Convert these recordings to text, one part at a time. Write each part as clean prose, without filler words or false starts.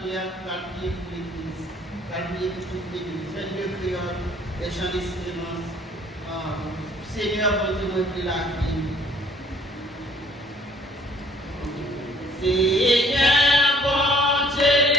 prière, qui va prier pour l'Église, qui va prier pour toute l'Église. Faites le prière, les gens d'espérance. Seigneur, bon Dieu, moi, prie la vie. Seigneur, bon Dieu.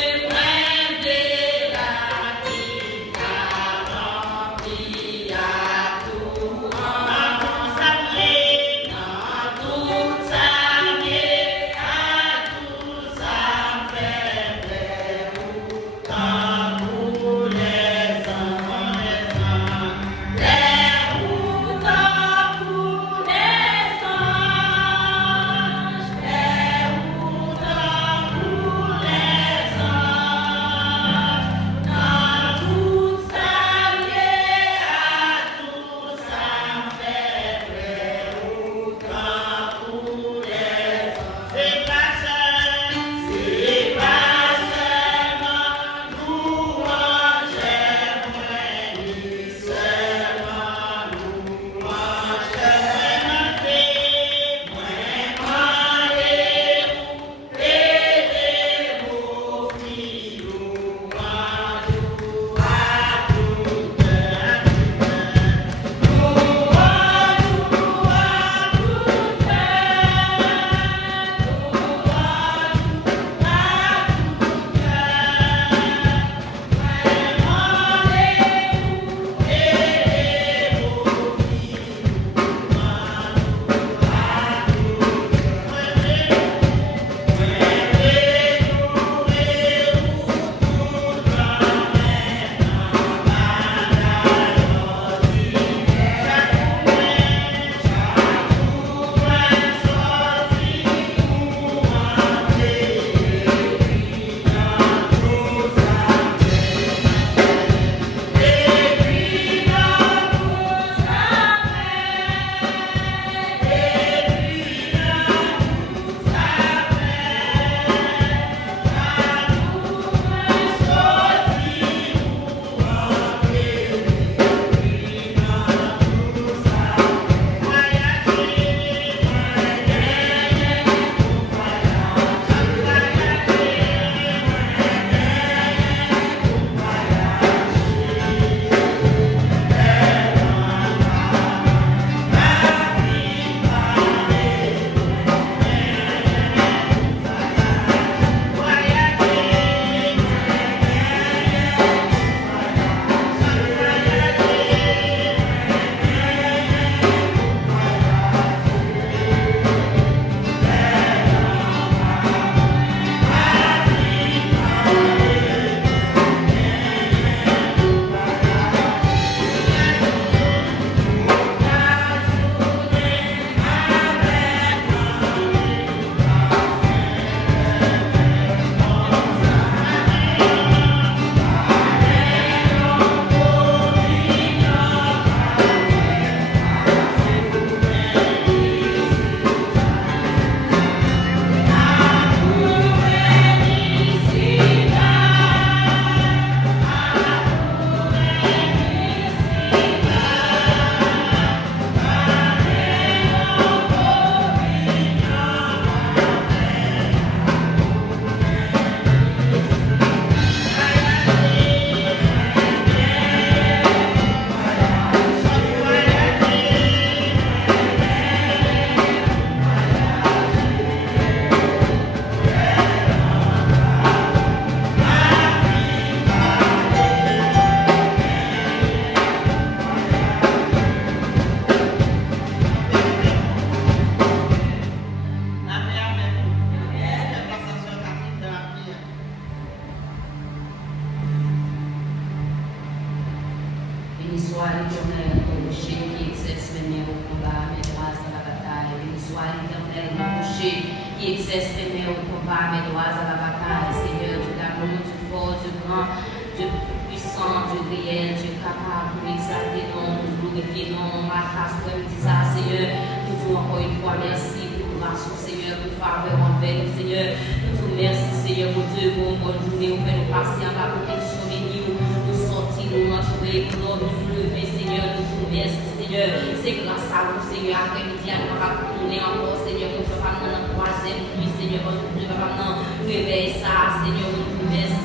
C'est grâce à vous, Seigneur, après-midi, on va tourner encore, Seigneur, nous ne pouvons pas nous croiser, puis Seigneur, nous ne pouvons pas nous réveiller ça, Seigneur, nous merci.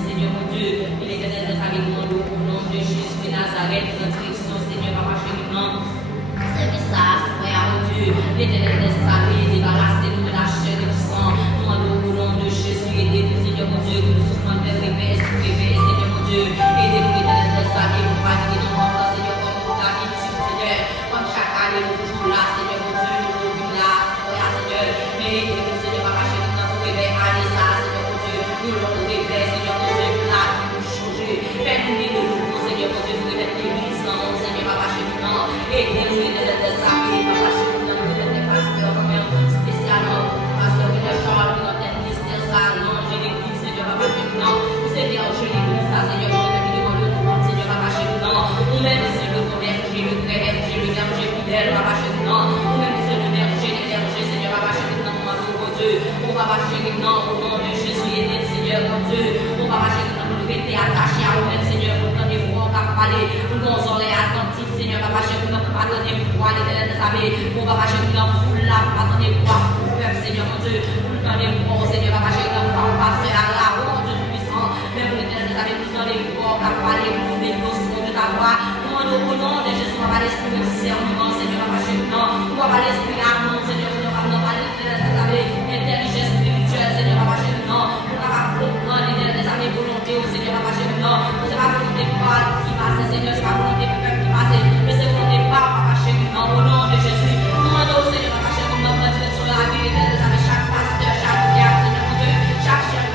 L'éternel des armées, débarrassez-nous de la chair et du sang. Nous demandons au nom de Jésus, aidez-nous, Seigneur mon Dieu, que nous soyons vers réveil, Seigneur mon Dieu. Aidez-nous, l'éternel des armées, pour pas dire nos enfants, Seigneur, comme d'habitude, Seigneur. Comme chaque année, nous toujours là, Seigneur mon Dieu, nous revenons là, Seigneur. Mais aidez-nous, Seigneur, à marcher dans notre réveil, allez ça, Seigneur mon Dieu. Nous l'avons réveil, Seigneur mon Dieu, là, nous changer. Faites-nous de nouveau, Seigneur mon Dieu, nous remettre l'église dans mon Seigneur, à marcher dans. Aidez-nous, l'éternel des armées, à marcher dans notre pasteur, spécialement, pasteur de Charles, de notre ministère, ça, l'ange de l'église, Seigneur, à marcher dans. Vous savez, l'ange de l'église, ça, Seigneur, vous avez demandé au monde, Seigneur, à marcher dans. Nous-mêmes, c'est le berger, le vrai berger, le berger fidèle, à marcher dans. Nous-mêmes, c'est le berger, les bergers, Seigneur, à marcher dans, mon Dieu. On va marcher dans, au nom de Jésus, aidez, Seigneur, mon Dieu. On va marcher dans, nous rester attachés à vous-même, Seigneur, pour prendre des voix, on va parler, nous nous oreilles attentives, Seigneur, on va marcher dans, pour attendre des voix, l'éternel des armées. On va marcher dans, foule là, pour attendre des voix, pour peuple, Seigneur, mon Dieu. Pour prendre des voix, Seigneur, on va marcher dans, pour passer à la route, Dieu puissant. Mais pour l'éternel des armées, pour prendre des voix, on va parler, pour des notions de ta voix. Au nom de Jésus, on va parler l'esprit de discernement, Seigneur, on va marcher dans. On va parler l'esprit d'amour, Seigneur, on va parler l'éternel des armées, intelligence spirituelle, Seieur, on va marcher dans. On va comprendre l'éternel des armées, volonté, Seigneur, on va marcher dans. C'est pas volonté pas qui passe, Seigneur, c'est pas volonté peuple qui passe, mais c'est volonté pas, on va marcher dans. Au nom de Jésus, nous demandons, Seigneur, on va marcher dans notre direction, la vie, l'éternel des armées, chaque pasteur, chaque diable, Seigneur, mon Dieu, chaque chef,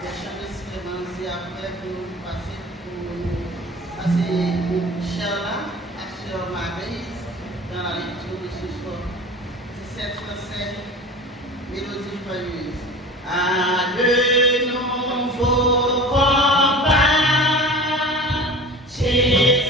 Janice Clément, c'est après que nous passons pour passer Michel là, à Sœur Maryse, dans la lecture de ce soir. 17 français, mélodie joyeuse. À de nouveaux combats, Jésus.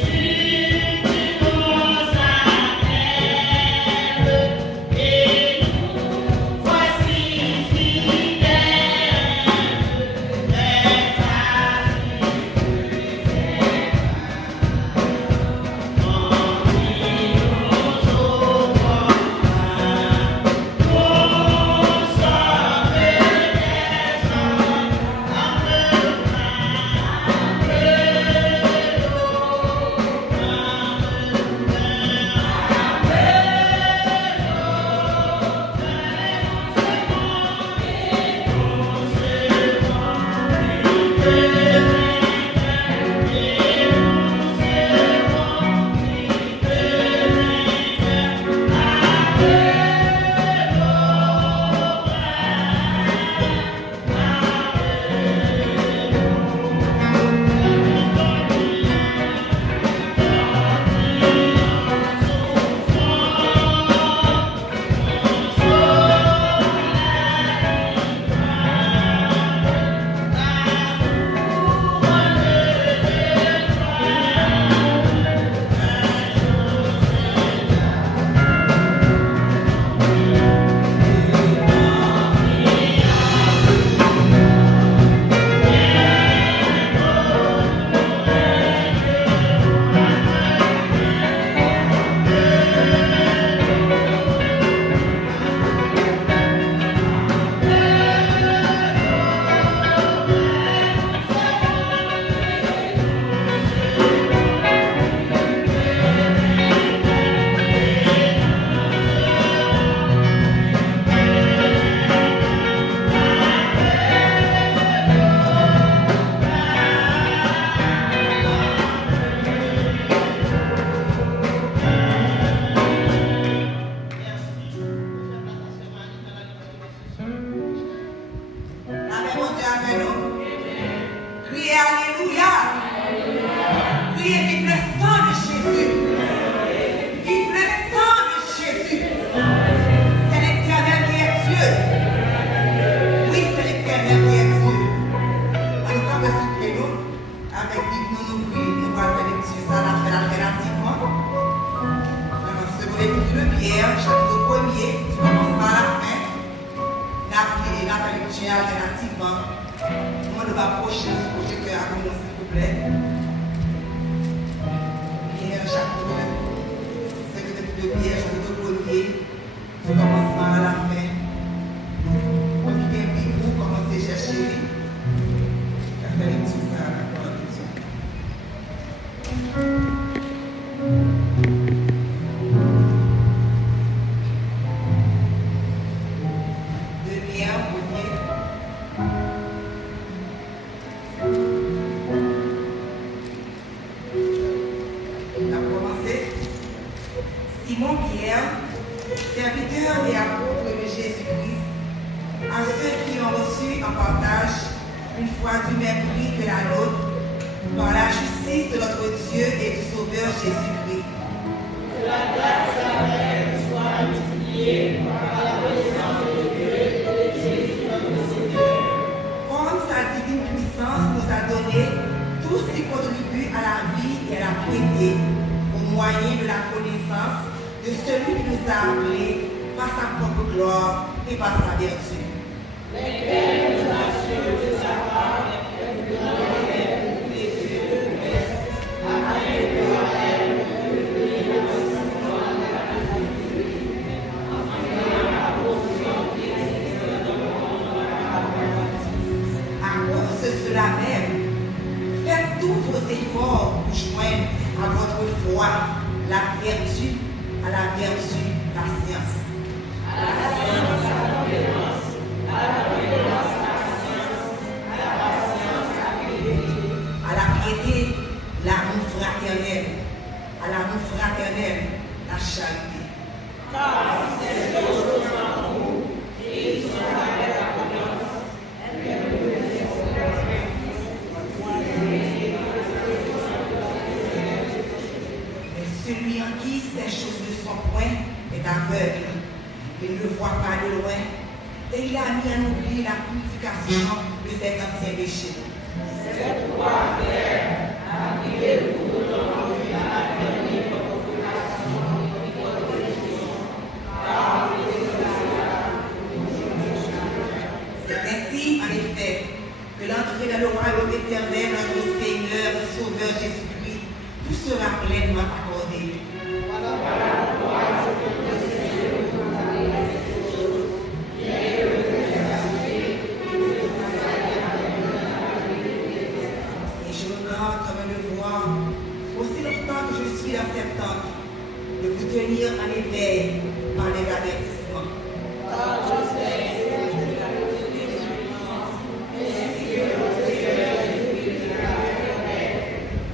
en qui ces choses de son point est aveugle. Il ne voit pas de loin. Et il a mis en oubli la purification de ses anciens péchés. C'est pourquoi, frère, appliquez-vous aujourd'hui à la dernière population de votre religion, car c'est ainsi, en effet, que l'entrée dans le royaume éternel, notre Seigneur et Sauveur Jésus-Christ, tout sera pleinement accordé. Et je regarde comme un devoir, aussi longtemps que je suis acceptante, de vous tenir en éveil par les avertissements.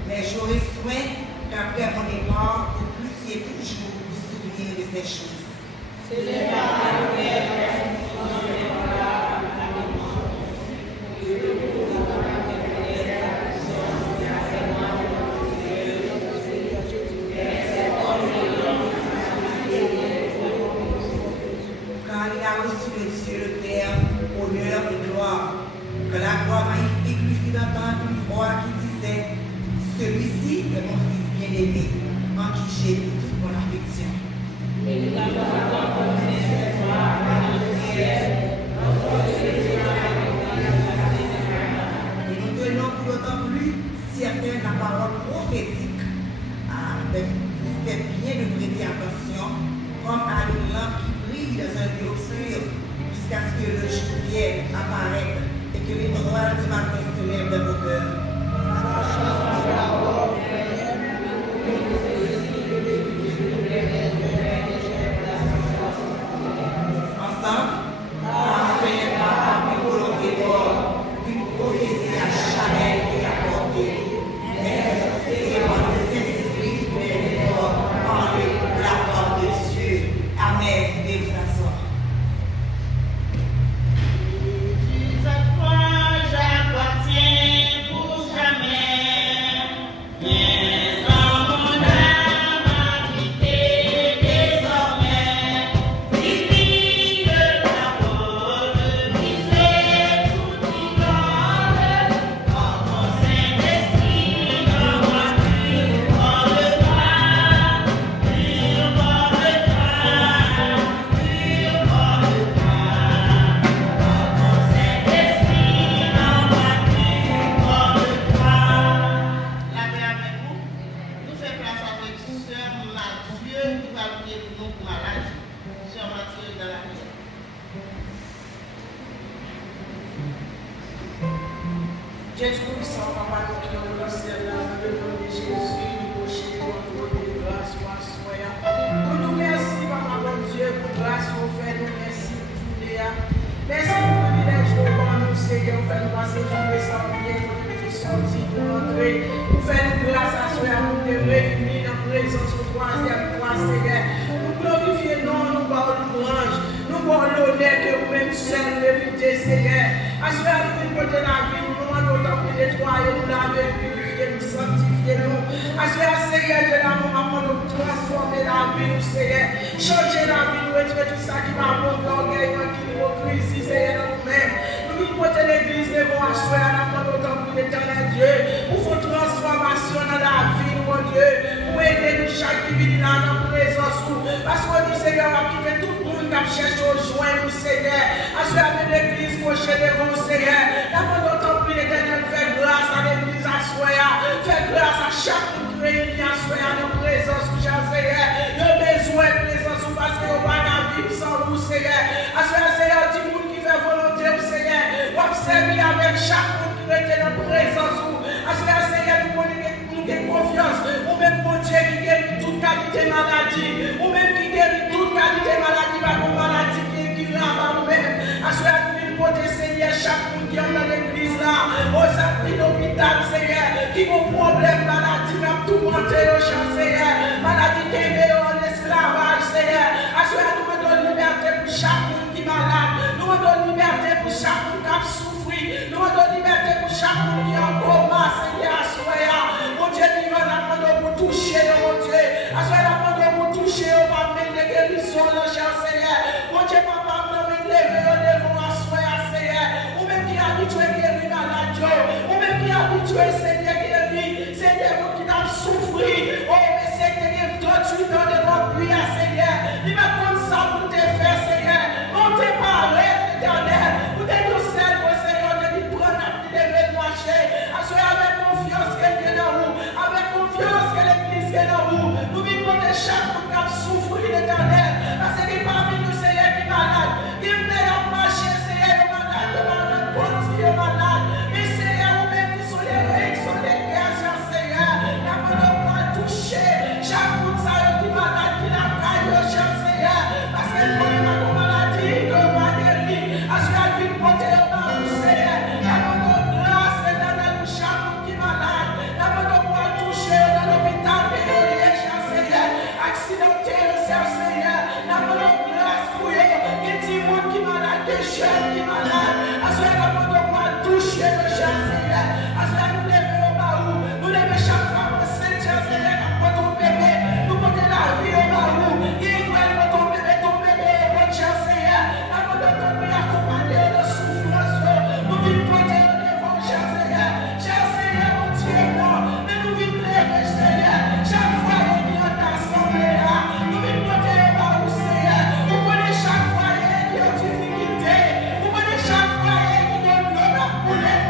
Mais j'aurai soin qu'après mon départ, vous puissiez toujours vous souvenir de ces choses. Car il a reçu de Dieu le Père honneur et gloire, que la gloire magnifique lui fit d'entendre une voix qui disait: celui-ci est mon fils bien-aimé, en qui j'ai mis toute mon affection. Et nous tenons pour d'autant plus certaine la parole prophétique. Vous faites bien de prêter attention, comme à une lampe qui brille dans un lieu obscur, jusqu'à ce que le jour vienne apparaître et que l'étoile du matin se lève dans vos cœurs. Ensemble, enseignez par une volonté d'or, une prophétie à jamais et à portée. Et par le Saint-Esprit qui est fort en lui la part de Dieu. Amen. Veuillez vous asseoir. Dis à toi, j'appartiens pour jamais. Viens dans mon âme habiter désormais. Divine parole, brisez toute ignorance. En ton Saint-Esprit, dans moi pur, dans le droit, pur dans le droit, pur dans le droit. En ton Saint-Esprit, dans moi pur dans le droit. La paix avec vous. Nous faisons place avec Sœur Mathieu qui va prier pour nous pour malade. Sœur Mathieu dans la prière. Jésus Tout-Puissant, Papa, nous qui dans le ciel, dans le nom de Jésus, nous chez toi, pour de grâce, pour soya. Nous nous merci, Papa, bon Dieu, pour grâce, nous fait, nous merci pour journée. Merci pour le privilège de voir nous, Seigneur, fait nous passer journée sans bien, nous sortir, nous rentrer. Nous faisons grâce à soya, nous de réunir en présence au troisième fois, Seigneur. Nous glorifions, nous parlons de louange, nous parlons l'honneur que vous-même seul méritez, Seigneur. À cela, nous côté la vie, nous demandons autant pour nettoyer, nous laver, purifier, nous sanctifier, nous. À cela, Seigneur, de l'amour, avant de transformer la vie, nous, Seigneur. Changer la vie, nous retirer tout ça qui va bon l'orgueil, qui nous crise, Seigneur, nous-mêmes. Nous nous porter l'église devant à cela, nous demandons autant pour l'éternel Dieu, pour faire transformation dans la vie, mon Dieu, pour aider nous chaque vie dans notre présence, parce que nous, Seigneur, on va quitter tout le monde qui cherche au joint, nous, Seigneur. À cela, l'église, prochaine devant nous, Seigneur. Nous demandons autant pour l'éternel, faire grâce à l'église à soi, faire grâce à chaque monde qui réunit à soi, à nos présences, Seigneur. Nous besoin de présence, parce que nous ne pouvons pas vivre sans vous, Seigneur. À cela, Seigneur, dis monde qui fait volonté, Seigneur. Nous observer avec chaque monde qui est dans notre présence. À cela, Seigneur, nous avons confiance. Ou même, mon Dieu, qui guérit toute qualité maladie. Ou même qui guérit toute qualité maladie, par nos maladies qui l'a par nous-mêmes. À cela, nous voulons Seigneur, chaque monde qui est dans l'église là, aux abris d'hôpital, Seigneur, qui ont problème, maladie, même tout monter au champ, Seigneur. Maladie qui est en esclavage, Seigneur. À cela, nous me donne liberté pour chaque monde qui est malade. Nous me donne liberté pour chaque monde qui a souffert. Nous me donne liberté pour chaque monde qui est en coma, Seigneur. À cela, mon Dieu, nous me pour toucher, mon Dieu. À cela, habitué à guérir malade, ou même qui est habitué, Seigneur, guérir, Seigneur, qui t'a souffert, oh, mais Seigneur, 38 ans de remplir, Seigneur, il va comme ça pour te faire, Seigneur, on te parle, l'éternel, pour te dire, Seigneur, de lui prendre la vie de marcher, avec confiance qu'elle vient dans vous, avec confiance que l'église vient dans vous, nous vivons de chaque monde qui a souffert, l'éternel, parce que parmi nous, Seigneur, qui est malade, qui venait à marcher, Seigneur, malade, continue malade, mais Seigneur, vous-même qui sont les règles, qui sont les cœurs, Seigneur, la bonne va toucher chaque monde qui est malade, qui l'a caillé, Seigneur, parce que nous avons une maladie, que va guérir, à ce qu'il y a une portée au bas, Seigneur, la bonne grâce, l'éternel, pour chaque monde qui est malade, la bonne va toucher dans l'hôpital, Seigneur, accidenté, Seigneur, la bonne grâce pour eux, qui dit monde qui est malade, qui est jeune, qui est malade, à ce que la bonne va toucher le cher, Seigneur, à ce que nous devons au bas où, nous devons chaque fois penser, Seigneur, quand ton bébé, nous porter la vie au bas où, il doit ton bébé, bon cher, Seigneur, la bonne tomber accompagné de souffrance, nous vivons porter le devant, cher Seigneur, mon Dieu, non, mais nous vivons les Seigneur, chaque fois on vient t'assembler là, nous vivons porter au bas où, Seigneur, vous connaissez chaque fois qui a difficulté, vous connaissez chaque fois qui a l'eau, la poulette,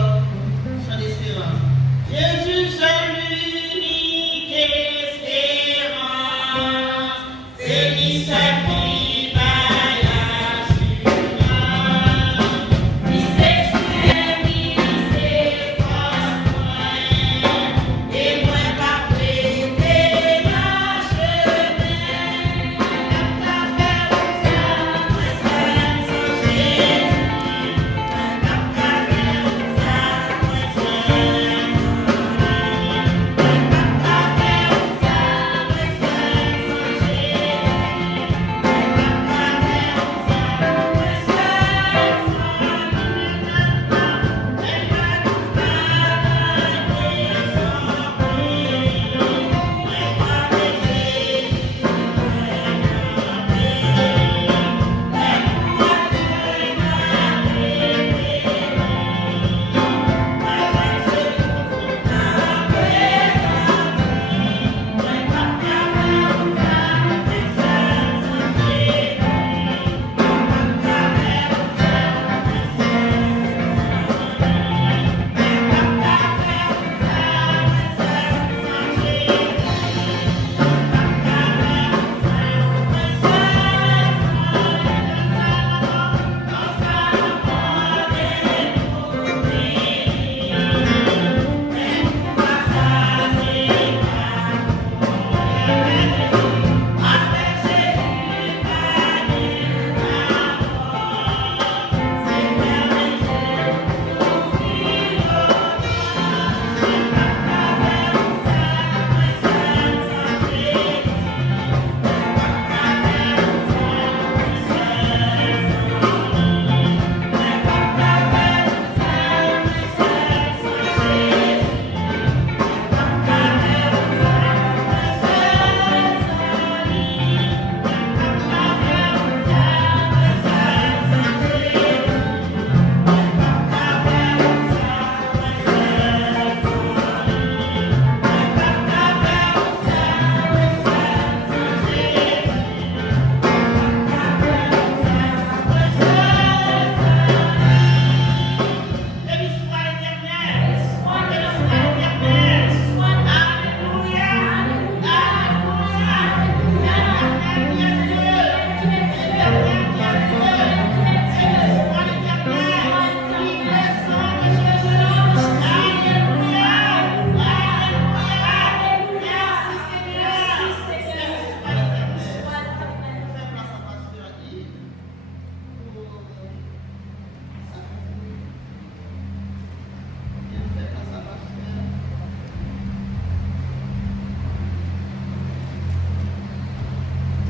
encore, chant d'espérance. Jésus, c'est l'unique espérance, c'est qui s'appuie par l'assurance. Il s'exprime, il s'efforce moins, et moins pas prêter ma chemin. La faire ça, moi ça, sans Jésus. La faire ça, moi ça,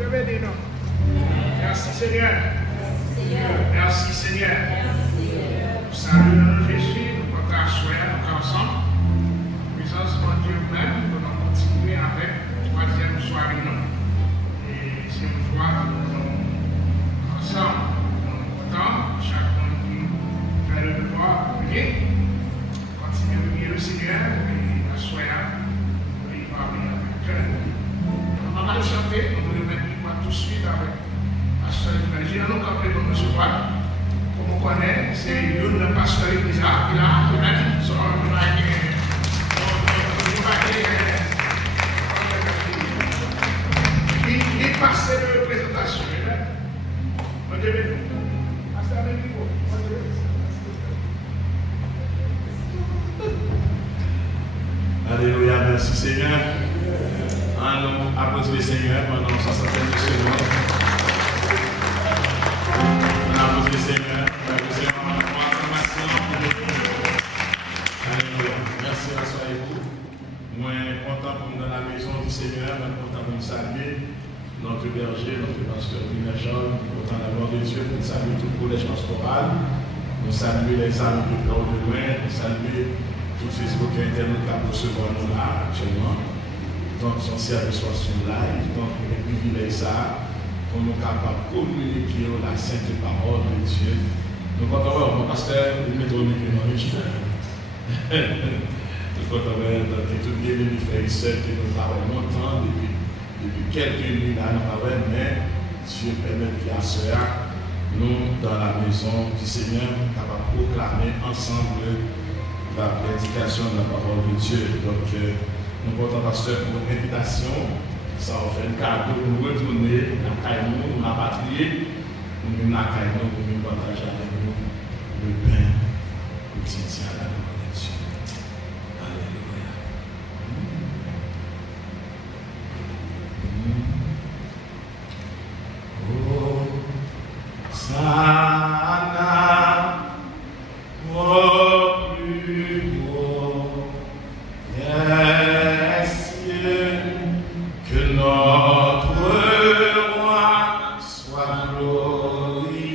Je vais dire non. Merci Seigneur. Merci Seigneur. Salut dans Jésus, nous pouvons t'asseoir ensemble. Présence de Dieu même, nous allons continuer avec la troisième soirée. Et c'est une joie que nous sommes ensemble. Nous content, chacun qui fait le devoir de prier. Continuez de prier le Seigneur et asseoir pour y parler avec cœur. On va le chanter, on va le mettre tout de suite avec la soeur Imagine. Nous avons appelé pour nous recevoir. Comme on connaît, c'est une pasteur qui a il est passé de présentation. Alléluia, merci Seigneur. Allons applaudir le Seigneur pendant 60 secondes. On applaudit le Seigneur. Alléluia. Merci à vous. Moi, content pour nous dans la maison du Seigneur, content pour nous saluer notre berger, notre pasteur Jean, content d'avoir de Dieu, pour saluer tout le collège pastoral, nous saluer les amis de Père de loin, nous saluer tous les Facebook et Internet qui recevoir nous là actuellement. Donc, son service soit sur live, donc, le privilège ça, pour nous capables de communiquer la sainte parole de Dieu. Nous comptons mon pasteur, il met au milieu dans le chemin. Nous comptons tout bien venu faire celle qui nous parle longtemps, depuis quelques minutes là, nous parlons, mais Dieu permet qu'il y a cela, nous, dans la maison du Seigneur, capables de proclamer ensemble la prédication de la parole de Dieu. Donc, nous comptons, pasteur, pour l'invitation. Ça va faire un cadeau pour nous retourner à Caïnou, à patrie. Nous venons à Caïnou, nous venons partager avec nous le pain quotidien à la gloire de Dieu. Alléluia. Oh, Sana, oh, plus beau, yes, que notre roi soit glorifié.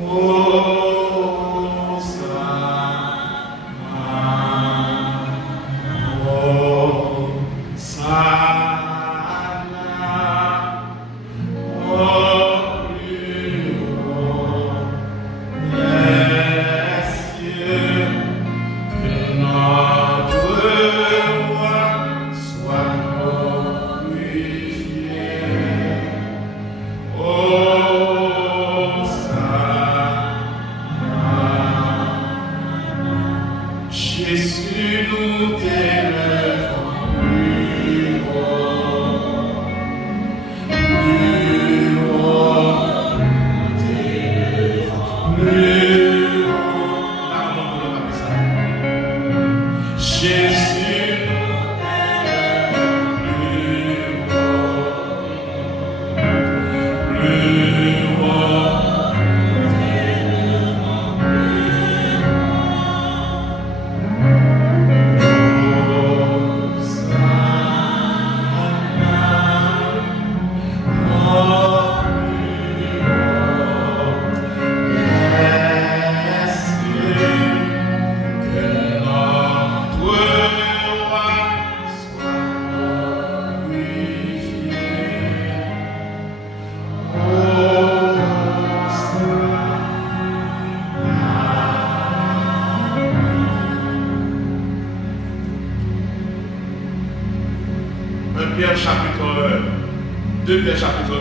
Oh, Sana, oh, Sana, oh, plus haut, yes, que notre roi soit glorifié. Oh, Jésus, nous t'élèvons plus haut, plus haut, nous t'élèvons plus haut. Là, on peut le rappeler ça. Jésus, nous t'élèvons plus haut, Pierre chapitre 2 Pierre chapitre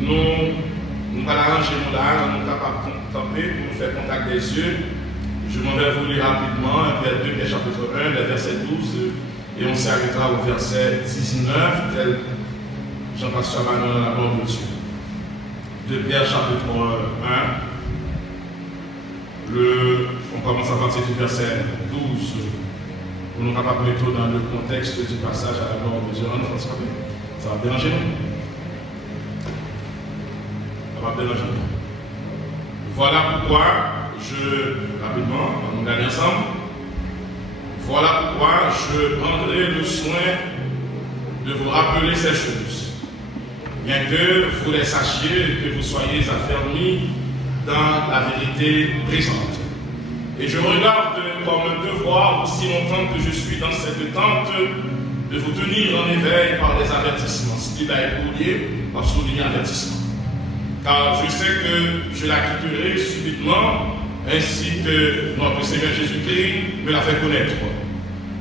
1, nous allons arranger nos là, nous sommes capables de camper pour nous faire contact des yeux. Je m'en vais vous lire rapidement, Pierre 2 Pierre chapitre 1, le verset 12, et on s'arrêtera au verset 19, tel Jean-Pasteur Manon dans la parole de Dieu. 2 Pierre chapitre 1, on commence à partir du verset 12. Pour nous capables de mettre dans le contexte du passage à la gloire de Dieu en France. Ça va déranger nous. Ça va déranger nous. Voilà pourquoi rapidement, on va aller ensemble. Voilà pourquoi je prendrai le soin de vous rappeler ces choses, bien que vous les sachiez et que vous soyez affermis dans la vérité présente. Et je regarde comme un devoir, aussi longtemps que je suis dans cette tente, de vous tenir en éveil par les avertissements. Ce qui va être lié par souligner avertissement. Car je sais que je la quitterai subitement, ainsi que notre Seigneur Jésus-Christ me l'a fait connaître.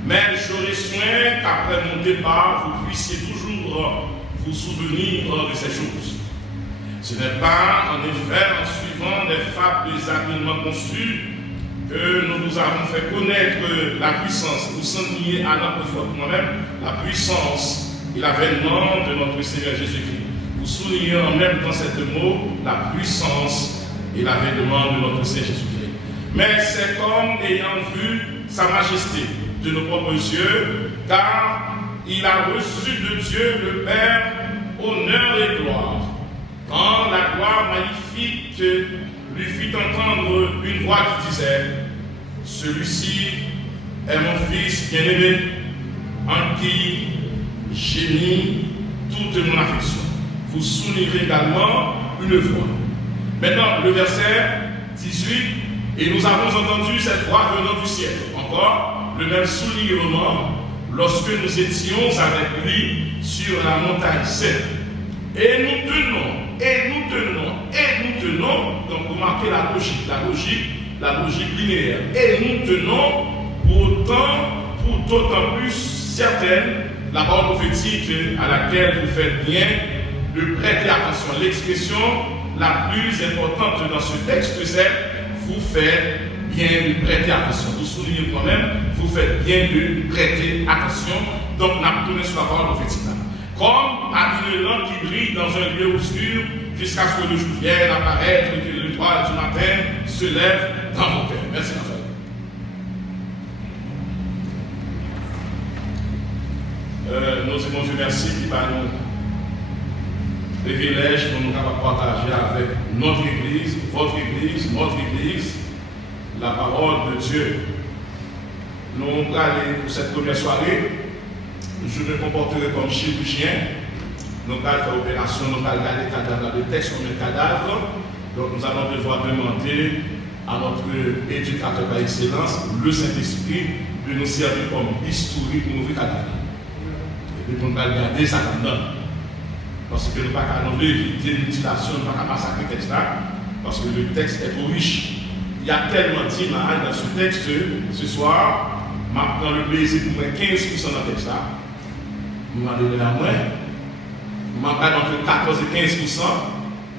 Mais j'aurai soin qu'après mon départ, vous puissiez toujours vous souvenir de ces choses. Ce n'est pas, en effet, en suivant des fables habilement conçues, que nous nous avons fait connaître la puissance, nous sommes liés à notre foi pour moi-même, la puissance et l'avènement de notre Seigneur Jésus-Christ. Vous soulignez en même temps cette mot, la puissance et l'avènement de notre Seigneur Jésus-Christ. Mais c'est comme ayant vu sa majesté de nos propres yeux, car il a reçu de Dieu le Père honneur et gloire. Quand la gloire magnifique lui fit entendre une voix qui disait: celui-ci est mon fils bien-aimé, en qui j'ai mis toute mon affection. Vous soulignerez également une voix. Maintenant, le verset 18, et nous avons entendu cette voix venant du ciel. Encore, le même soulignement lorsque nous étions avec lui sur la montagne sainte. Et nous tenons, donc vous marquez la logique linéaire. Et nous tenons pour d'autant plus certaine la parole prophétique à laquelle vous faites bien de prêter attention. L'expression la plus importante dans ce texte, c'est vous faites bien de prêter attention. Vous soulignez quand même, vous faites bien de prêter attention. Donc, on a tourné sur la parole prophétique. Comme à une lampe qui brille dans un lieu obscur, jusqu'à ce que le jour vienne apparaître et que l'étoile du matin se lève dans vos cœurs. Merci, Raphaël. Nous disons Dieu merci qui va nous privilège pour nous capables de partager avec notre Église, votre Église, la parole de Dieu. Nous allons aller pour cette première soirée. Je me comporterai comme chirurgien. Nous allons faire opération, nous allons regarder cadavre de texte comme un cadavre. Donc nous allons devoir demander à notre éducateur par excellence, le Saint-Esprit, de nous servir comme historique pour nous cadavre. Et puis nous allons regarder ça maintenant. Parce que nous ne pouvons pas éviter l'utilisation, nous ne pouvons pas massacrer le texte là, parce que le texte est trop riche. Il y a tellement d'images dans ce texte ce soir, je prends le plaisir pour mettre 15% dans le texte là. Nous allons donner à moi. Je vais entre 14 et 15%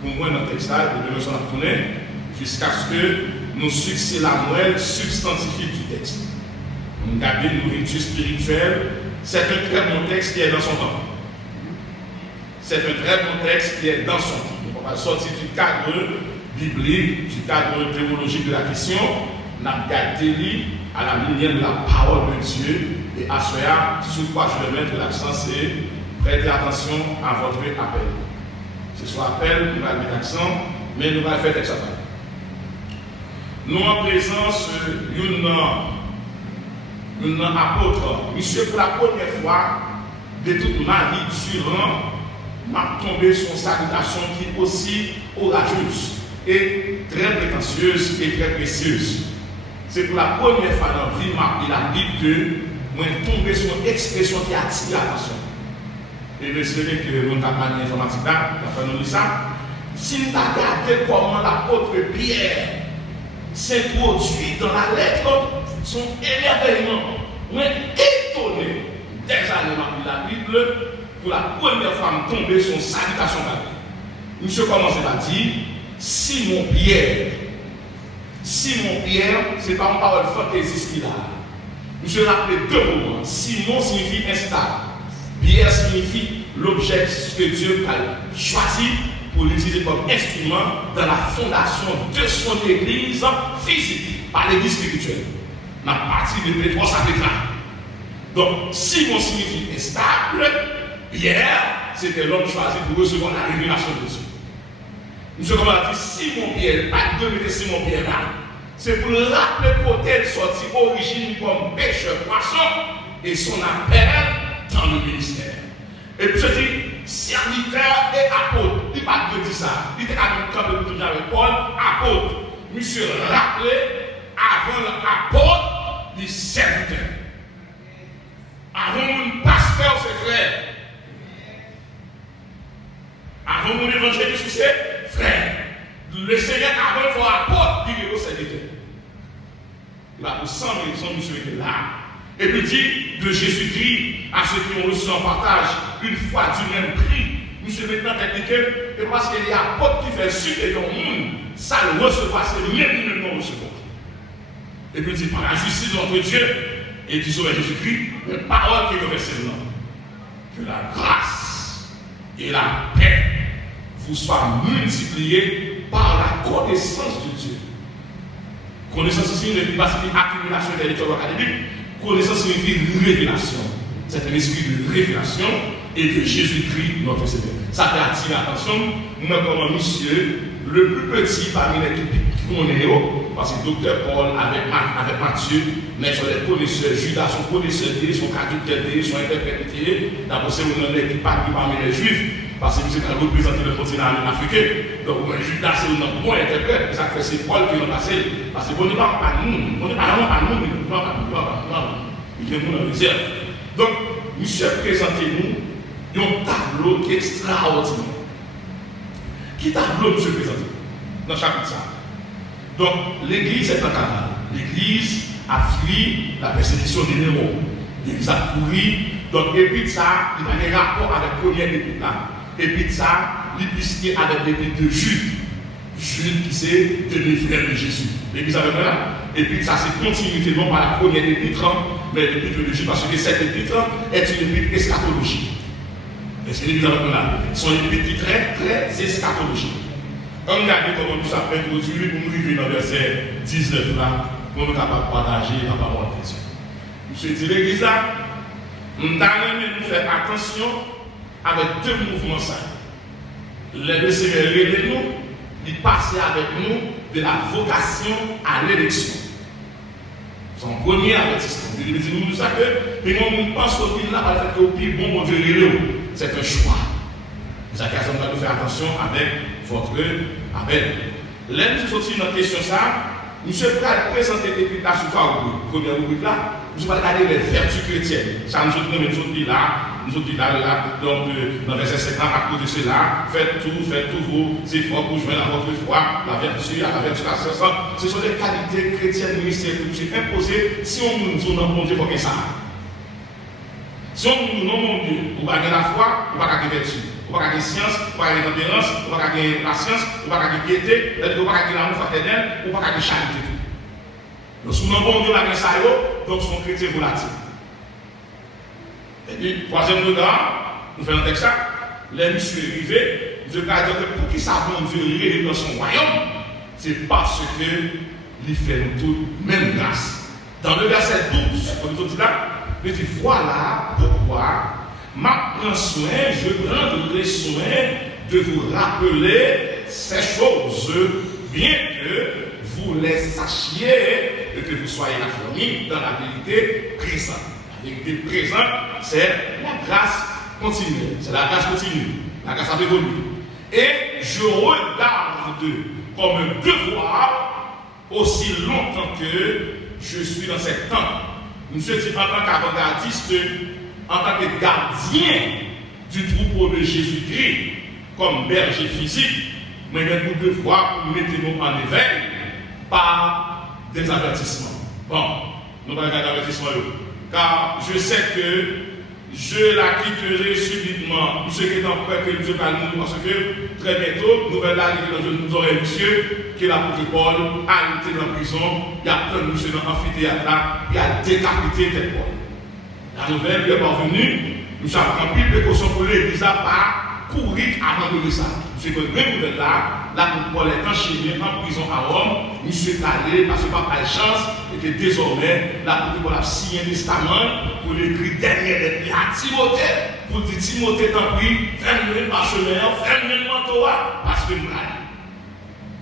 pour moi dans le texte là, et de nous en tourner, jusqu'à ce que nous succès la moelle substantifique du texte. Nous gardons une nourriture spirituelle. C'est un très bon texte qui est dans son temps. C'est un très bon texte qui est dans son temps. On va sortir du cadre biblique, du cadre théologique de la question. On a gardé à la lumière de la parole de Dieu. Et à cela, sur quoi je vais mettre l'accent, c'est prêtez attention à votre appel. Ce soit appel, nous allons mettre l'accent, mais nous allons faire texte appel. Nous en présence d'un apôtre, monsieur, pour la première fois de toute ma vie durant, m'a tombé sur une salutation qui est aussi orageuse et très prétentieuse et très précieuse. C'est pour la première fois dans la vie, il a dit que moi tombé sur une expression qui attire l'attention. Et je sais que nous avons parlé d'informatique là, nous dit ça. Si nous avons regardé comment l'apôtre Pierre s'introduit dans la lettre, son émerveillement, moi étonné des années dans la Bible, pour la première fois, me tomber sur une salutation pareille. Monsieur commence à dire Simon Pierre. Simon Pierre, ce n'est pas une parole fantaisiste qu'il a. Monsieur rappelé deux moments. Simon signifie instable. Pierre signifie l'objet que Dieu a choisi pour l'utiliser comme instrument dans la fondation de son église physique, pas l'église spirituelle. La partie de Pétros ça déclare. Donc, Simon signifie instable. Pierre, c'était l'homme choisi pour recevoir la révélation de Dieu. Monsieur comment a dit Simon Pierre, pas de mettre Simon Pierre là. C'est pour le rappeler côté sorti origine comme pêcheur poisson et son appel dans le ministère. Et puis je dis serviteur et apôtre. Il n'a pas dit ça. Il était quand même toujours avec Paul, apôtre. Monsieur rappelé avant l'apôtre du serviteur. Avant un pasteur secret. Avant mon évangéliste, c'est frère. Le Seigneur, avant, il faut apporter au serviteur. Il va pour 100 000, monsieur était là. Et puis dit de Jésus-Christ à ceux qui ont reçu en partage une fois du même prix. Monsieur maintenant technique, et parce qu'il y a un apôtre qui fait supérieur au monde, ça le recevoir, c'est le même nom recevoir. Et puis dit par la justice de notre Dieu, et disons à Jésus-Christ, une parole qui est reversée dedans. Que la grâce et la paix vous soient multipliées par la connaissance de Dieu. Connaissance signifie accumulation intellectuelle académique. Connaissance signifie révélation. C'est un esprit de révélation et de Jésus-Christ, notre Seigneur. Ça fait attirer l'attention. Moi, comme monsieur, le plus petit parmi les qu'on est, parce que docteur Paul avec Matthieu, mais sur les connaisseurs, Judas, son connaisseur, son traducteur, son interprète, d'abord c'est une équipe parmi les Juifs, parce que c'est quand représenter le continent africain. Donc, Judas, c'est un bon interprète, ça fait c'est Paul qui l'a passé, parce que on n'est pas nous, on n'est pas nous, il est nous en réserve. Donc, monsieur, présentez-nous un tableau qui est extraordinaire. Qui tableau monsieur présente dans le chapitre ça? Donc, l'église est en cavale. L'église a fui la persécution des Néron. L'église a pourri. Donc, et puis ça, il a un rapport avec la première épître là. Et puis ça, il est avec l'épître de Jude. Jules qui c'est demi-frère de Jésus. L'église avec moi. Et puis ça c'est continuité non par la première épître, mais l'épître de Jules, parce que cette épître est une épître eschatologique. Est-ce que l'église avec moi? Son épître qui est très, très eschatologique. On regarde comment nous sommes introduits pour nous arriver dans le verset 19 là, pour nous capables de partager la parole de Dieu. Monsieur dit l'église là, nous devons faire attention avec deux mouvements ça. Le Seigneur révèle nous, il passe avec nous de la vocation à l'élection. Son premier avertissement. Il dit nous ça que, et on pense qu'au final, par le fait qu'au pire, bon Dieu révèle, c'est un choix. Nous avons faire attention avec votre appel. Là, nous sommes dans la question ça, nous sommes prêts à présenter l'épître là sur trois rubriques. Première rubrique là, nous sommes regarder les vertus chrétiennes. Ça nous dit là, donc dans le verset 50, à cause de cela, faites tous vos efforts pour joindre à votre foi, la vertu, à la vertu, la science. Ce sont des qualités chrétiennes ministérielles que nous sommes imposées si on nous dit non, mon Dieu, pour que ça. Si on nous dit non, mon Dieu, on va gagner la foi, on va gagner la vertu. On va gagner science, on va gagner tempérance, on va gagner patience, on va gagner piété, on va gagner l'amour fraternel, on va gagner charité. Donc, si nous bon Dieu va gagner ça, donc son chrétien volatile. Et puis, troisième regard, nous faisons un texte ça, les messieurs arrivés, Dieu va dire que pour qui ça bon Dieu est dans son royaume, c'est parce que il fait nous tous même grâce. Dans le verset 12, comme il dit là, il dit voilà pourquoi. Je prendrai soin de vous rappeler ces choses, bien que vous les sachiez et que vous soyez affermis dans la vérité présente. La vérité présente, c'est la grâce continue. C'est la grâce continue. La grâce a évolué. Et je regarde comme un devoir aussi longtemps que je suis dans cette temps. Monsieur dit en tant qu'avant-gardiste, en tant que gardien du troupeau de Jésus-Christ, comme berger physique, mais nous devons mettre-nous en éveil par des avertissements. Bon, nous allons regarder l'avertissement. Car je sais que je la quitterai subitement. Ceux qui sont prêts que Dieu va nous, parce que très bientôt, nous allons arriver dans une oreille, monsieur, qui est l'apôtre Paul, arrêté dans la prison, il y a plein de monsieur dans l'amphithéâtre là, il a décapité tel Paul. La nouvelle est parvenue, nous avons pris précaution pour l'église à pas courir avant de ça. C'est que même nouvelle là, l'apôtre Paul est enchaîné en prison à Rome, nous sommes allés parce que pas de chance, et que désormais, l'apôtre Paul a signé un testament pour l'écrire dernière lettre à Timothée, pour dire Timothée, t'en prie, fais-nous le parchemin, fais-nous le manteau, parce que nous allons.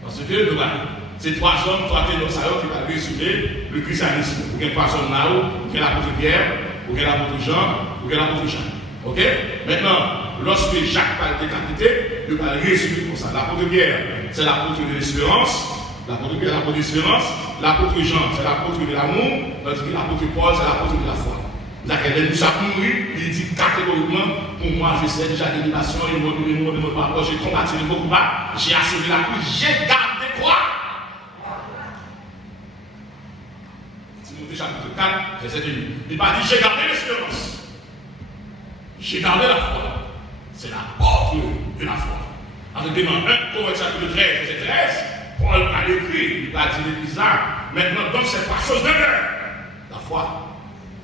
Parce que nous allons. C'est trois hommes, trois ténors qui vont résumer le christianisme. Vous avez trois hommes là, vous avez l'apôtre Pierre, vous avez l'apôtre Jean, vous avez l'apôtre Jean. Ok? Maintenant, lorsque Jacques va être décapité, il va résumer pour ça. L'apôtre Pierre, c'est l'apôtre de l'espérance. L'apôtre Pierre, l'apôtre de l'espérance. L'apôtre Jean, c'est l'apôtre de l'amour. Tandis que l'apôtre Paul, c'est l'apôtre de la foi. Laquelle nous sommes mourir, il dit catégoriquement, pour moi, je sais déjà l'élimination, et moi, j'ai combattu le combat, j'ai assuré la croix, j'ai gardé quoi? Timothée chapitre 4, verset 1. Il n'a pas dit j'ai gardé l'espérance. J'ai gardé la foi. C'est la porte de la foi. Avec des dans 1 Corinthiens chapitre 13, verset 13, Paul a écrit, il a dit l'église là, maintenant donc c'est trois choses de l'heure. La foi,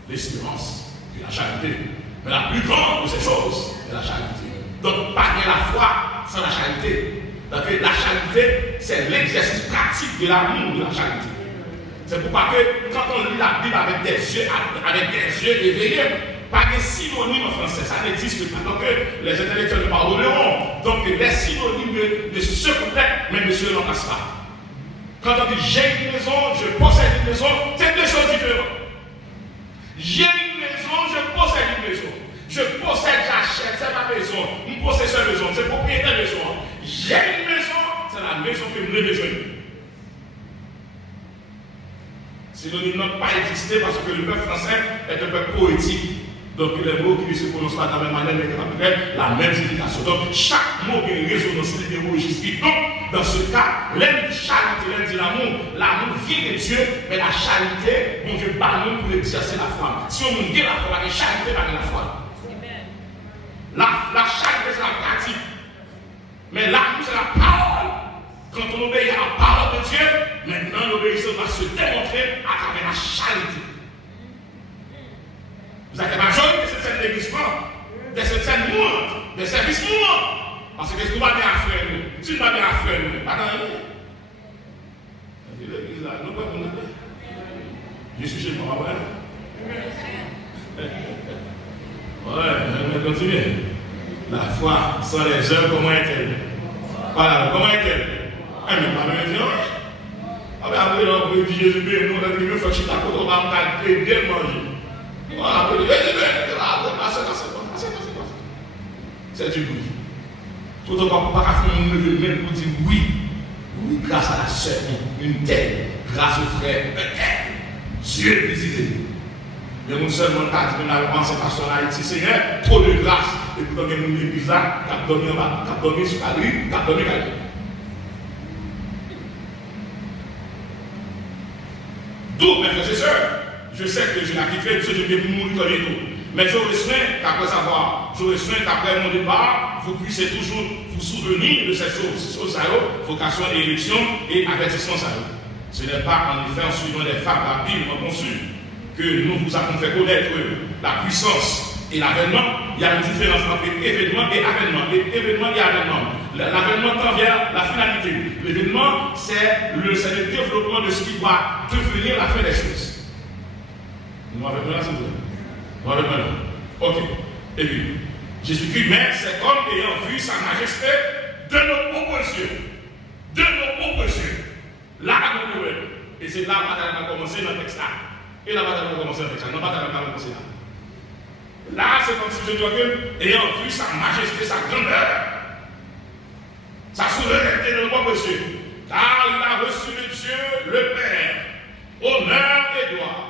l'espérance et la charité. Mais la plus grande de ces choses, c'est la charité. Donc pas de la foi sans la charité. Donc la charité, c'est l'exercice pratique de l'amour de la charité. C'est pourquoi que quand on lit la Bible avec des yeux éveillés, pas de synonymes en français, ça n'existe pas. Donc les intellectuels nous pardonneront. Donc les synonymes ne se complètent, mais ne se remplacent pas. Quand on dit j'ai une maison, je possède une maison, c'est deux choses différentes. J'ai une maison, je possède une maison. Je possède, j'achète, c'est ma maison. Une possession de maison, c'est propriétaire de maison. J'ai une maison, c'est la maison que vous devez jouer. Synonyme n'a pas existé parce que le peuple français est un peuple poétique. Donc les mots qui ne se prononcent pas de la même manière, mais qui la même signification. Donc chaque mot qui est une résonance idéologique. Donc dans ce cas, l'homme dit charité, l'homme dit l'amour. L'amour vient de Dieu, mais la charité, mon Dieu, pas nous pour exercer la foi. Si on nous dit la foi, la charité, pas la foi. La charité, c'est la pratique. Mais l'amour, c'est la parole. Quand quand on obéit à la parole de Dieu, maintenant l'obéissance va se démontrer à travers la charité. Vous avez la majorité de cette scène d'églissement, de cette scène mourante, de service mourant. Parce que ce qu'on va bien faire, nous, si nous va bien faire, nous, pas dans l'église. L'église là, nous ne pouvons pas. Je suis chez moi, ouais. Ouais, on va continuer. La foi sans les œuvres, comment est-elle? Voilà, comment est-elle? Ah, mais pas même dire. Après, on peut dire Jésus, nous, on a dit, il faut que je t'accorde, on va me bien manger. Voilà, c'est du bruit. Tout le monde pas faire un lever même pour dire oui. Oui, grâce à la sœur, une telle, grâce au frère, un tel. Dieu visité. Mais nous seulement quand nous avons pensé par son Haïti, Seigneur, trop de grâce. Et puis, nous avons une église là, qui a dormi sur la rue, qui a dormi à lui. Donc, mes frères et sœurs, je sais que je l'ai quitté, parce que je vais mourir comme tout. Mais j'aurais soin qu'après savoir, j'aurais soin qu'après mon départ, vous puissiez toujours vous souvenir de ces choses, vocation et élection et avertissement. Ce n'est pas en effet en suivant les femmes rapidement conçues que nous vous avons fait connaître la puissance et l'avènement. Il y a une différence entre événement et avènement. Événement et avènement. L'avènement tend vers la finalité. L'événement, c'est le développement de ce qui doit devenir la fin des choses. Nous avons là, c'est vous. Nous avons là. Ok. Et puis, Jésus-Christ, mais c'est comme ayant vu sa majesté de nos propres yeux. De nos propres yeux. Là, nous voyons. Et c'est là que la bataille va commencer dans le texte là. Et la bataille va commencer dans le texte là. Non, la bataille va commencer là. Là, c'est comme si je dois que, ayant vu sa majesté, sa grandeur, sa souveraineté de nos propres yeux, car il a reçu de Dieu le Père, honneur et gloire.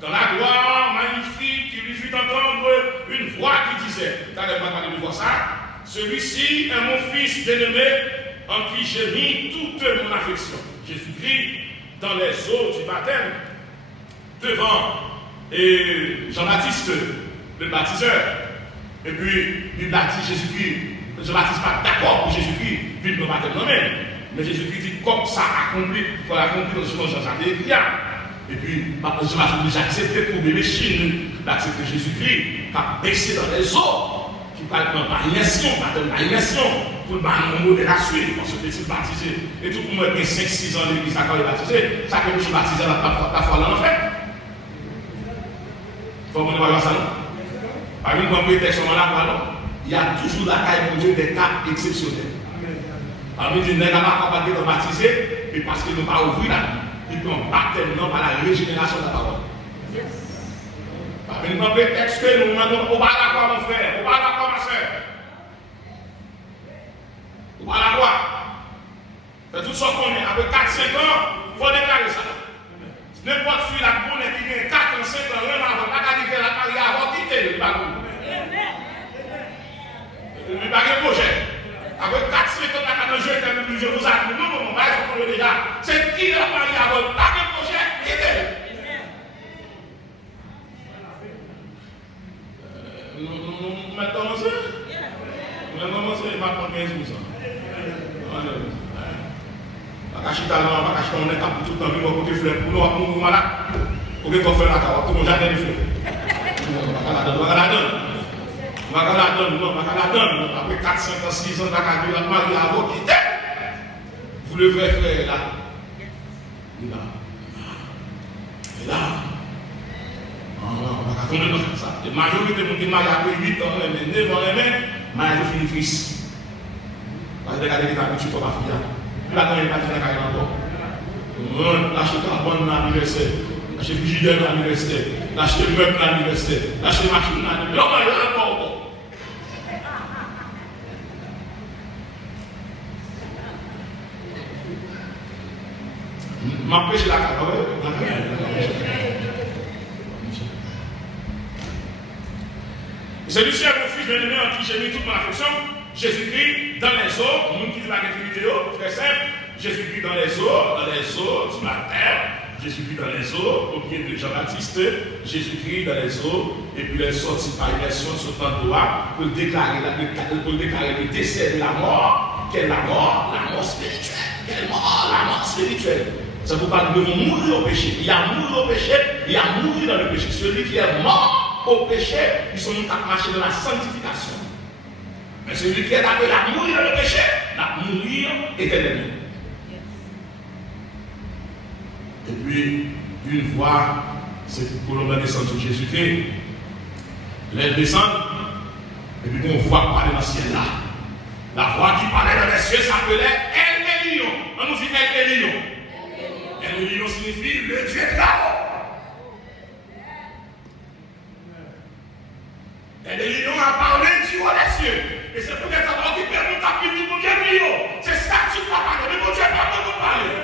Dans la gloire magnifique, il lui fit entendre une voix qui disait, t'as pas parlé de voir ça, celui-ci est mon fils bien-aimé, en qui j'ai mis toute mon affection. Jésus-Christ, dans les eaux du baptême, devant Jean-Baptiste, le baptiseur, et puis il baptise Jésus-Christ. Jean-Baptiste pas d'accord pour Jésus-Christ, vu le baptême non-même. Mais Jésus-Christ dit, comme ça accompli, il faut l'accomplir dans Jean-Jacques et et puis, Jean-Baptiste déjà accepté pour bébé Chine, d'accepter Jésus-Christ, qui a baissé dans les eaux, qui parle par immersion, pour le modèle à suivre, parce que petit baptisé. Et tout le monde qui a 5-6 ans de l'église, quand il est baptisé, ça que je suis baptisé la foi là en fait. Il faut qu'on voit ça, non? Par exemple, quand on prétexte là, il y a toujours la caille pour Dieu des cas exceptionnels. Par exemple, il n'y a pas de baptisé, et parce qu'il n'a pas ouvert là. Et puis on baptême non par la régénération de la parole. Par exemple, prétexte que nous demandons, on va la croix, mon frère, on va la croix, ma soeur. On va la croix. C'est tout ça qu'on est. Après 4-5 ans, il faut déclarer ça. N'importe qui la bonne qui vient 4 ans, 5 ans, même avant, pas qu'à dire qu'elle a marié avant, quitter le bagon. Il n'y a pas de projet. Après 4-5 ans, quand je vous ai non, déjà. C'est qui l'a marié avant? Pas de projet, quittez-le. Nous allons commencer. Nous allons commencer, il va prendre 15%. Pas cacher talent, pas cacher on est capable tout le temps, nous allons côté fleurs pour nous malades. Pour que qu'on fait la carotte, tout le monde a des fleurs. Après 4, 5 ans, 6 ans, la mariée avant quitter. Vous le vrai frère là. Il est là. On va tomber dans ça. La majorité de mon marié après 8 ans, 9 ans, marié fini triste. Parce que regardez les habitudes pour ma fille. Là, quand il n'est pas dans la carrière encore. L'acheter un bon à l'université. L'acheter le frigidaire à l'université. L'acheter le meuble à l'université. L'acheter la machine à l'université. Non, il y a encore. M'empêche la carotte. Celui-ci est mon fils bien-aimé en qui j'ai mis toute mon affection. Jésus-Christ dans les eaux. Nous qui disons la vidéo, très simple. Jésus-Christ dans les eaux du baptême. Jésus-Christ dans les eaux, au pied de Jean-Baptiste. Jésus-Christ dans les eaux. Et puis les sorties par immersion sur le temps de loi pour déclarer le décès de la mort. qu'est la mort spirituelle. Quelle mort? La mort spirituelle. C'est pourquoi nous devons mourir au péché. Il y a mourir au péché, il y a mourir dans le péché. Celui qui est mort au péché, ils sont tous à marcher dans la sanctification. Mais celui qui est appelé à mourir dans le péché, à mourir éternellement. Et puis, une fois, c'est pour l'homme descendre sur Jésus-Christ, les descendent, et puis on voit parler dans le ciel là. La voix qui parlait dans les cieux s'appelait El Elion. On nous dit El Elion. El Elion signifie le Dieu de là-haut. El Elion a parlé du haut des cieux. Et c'est pour que ça va occuper mon tapis du bon Dieu. C'est ça qui va parler. Mais mon Dieu n'a pas de parler.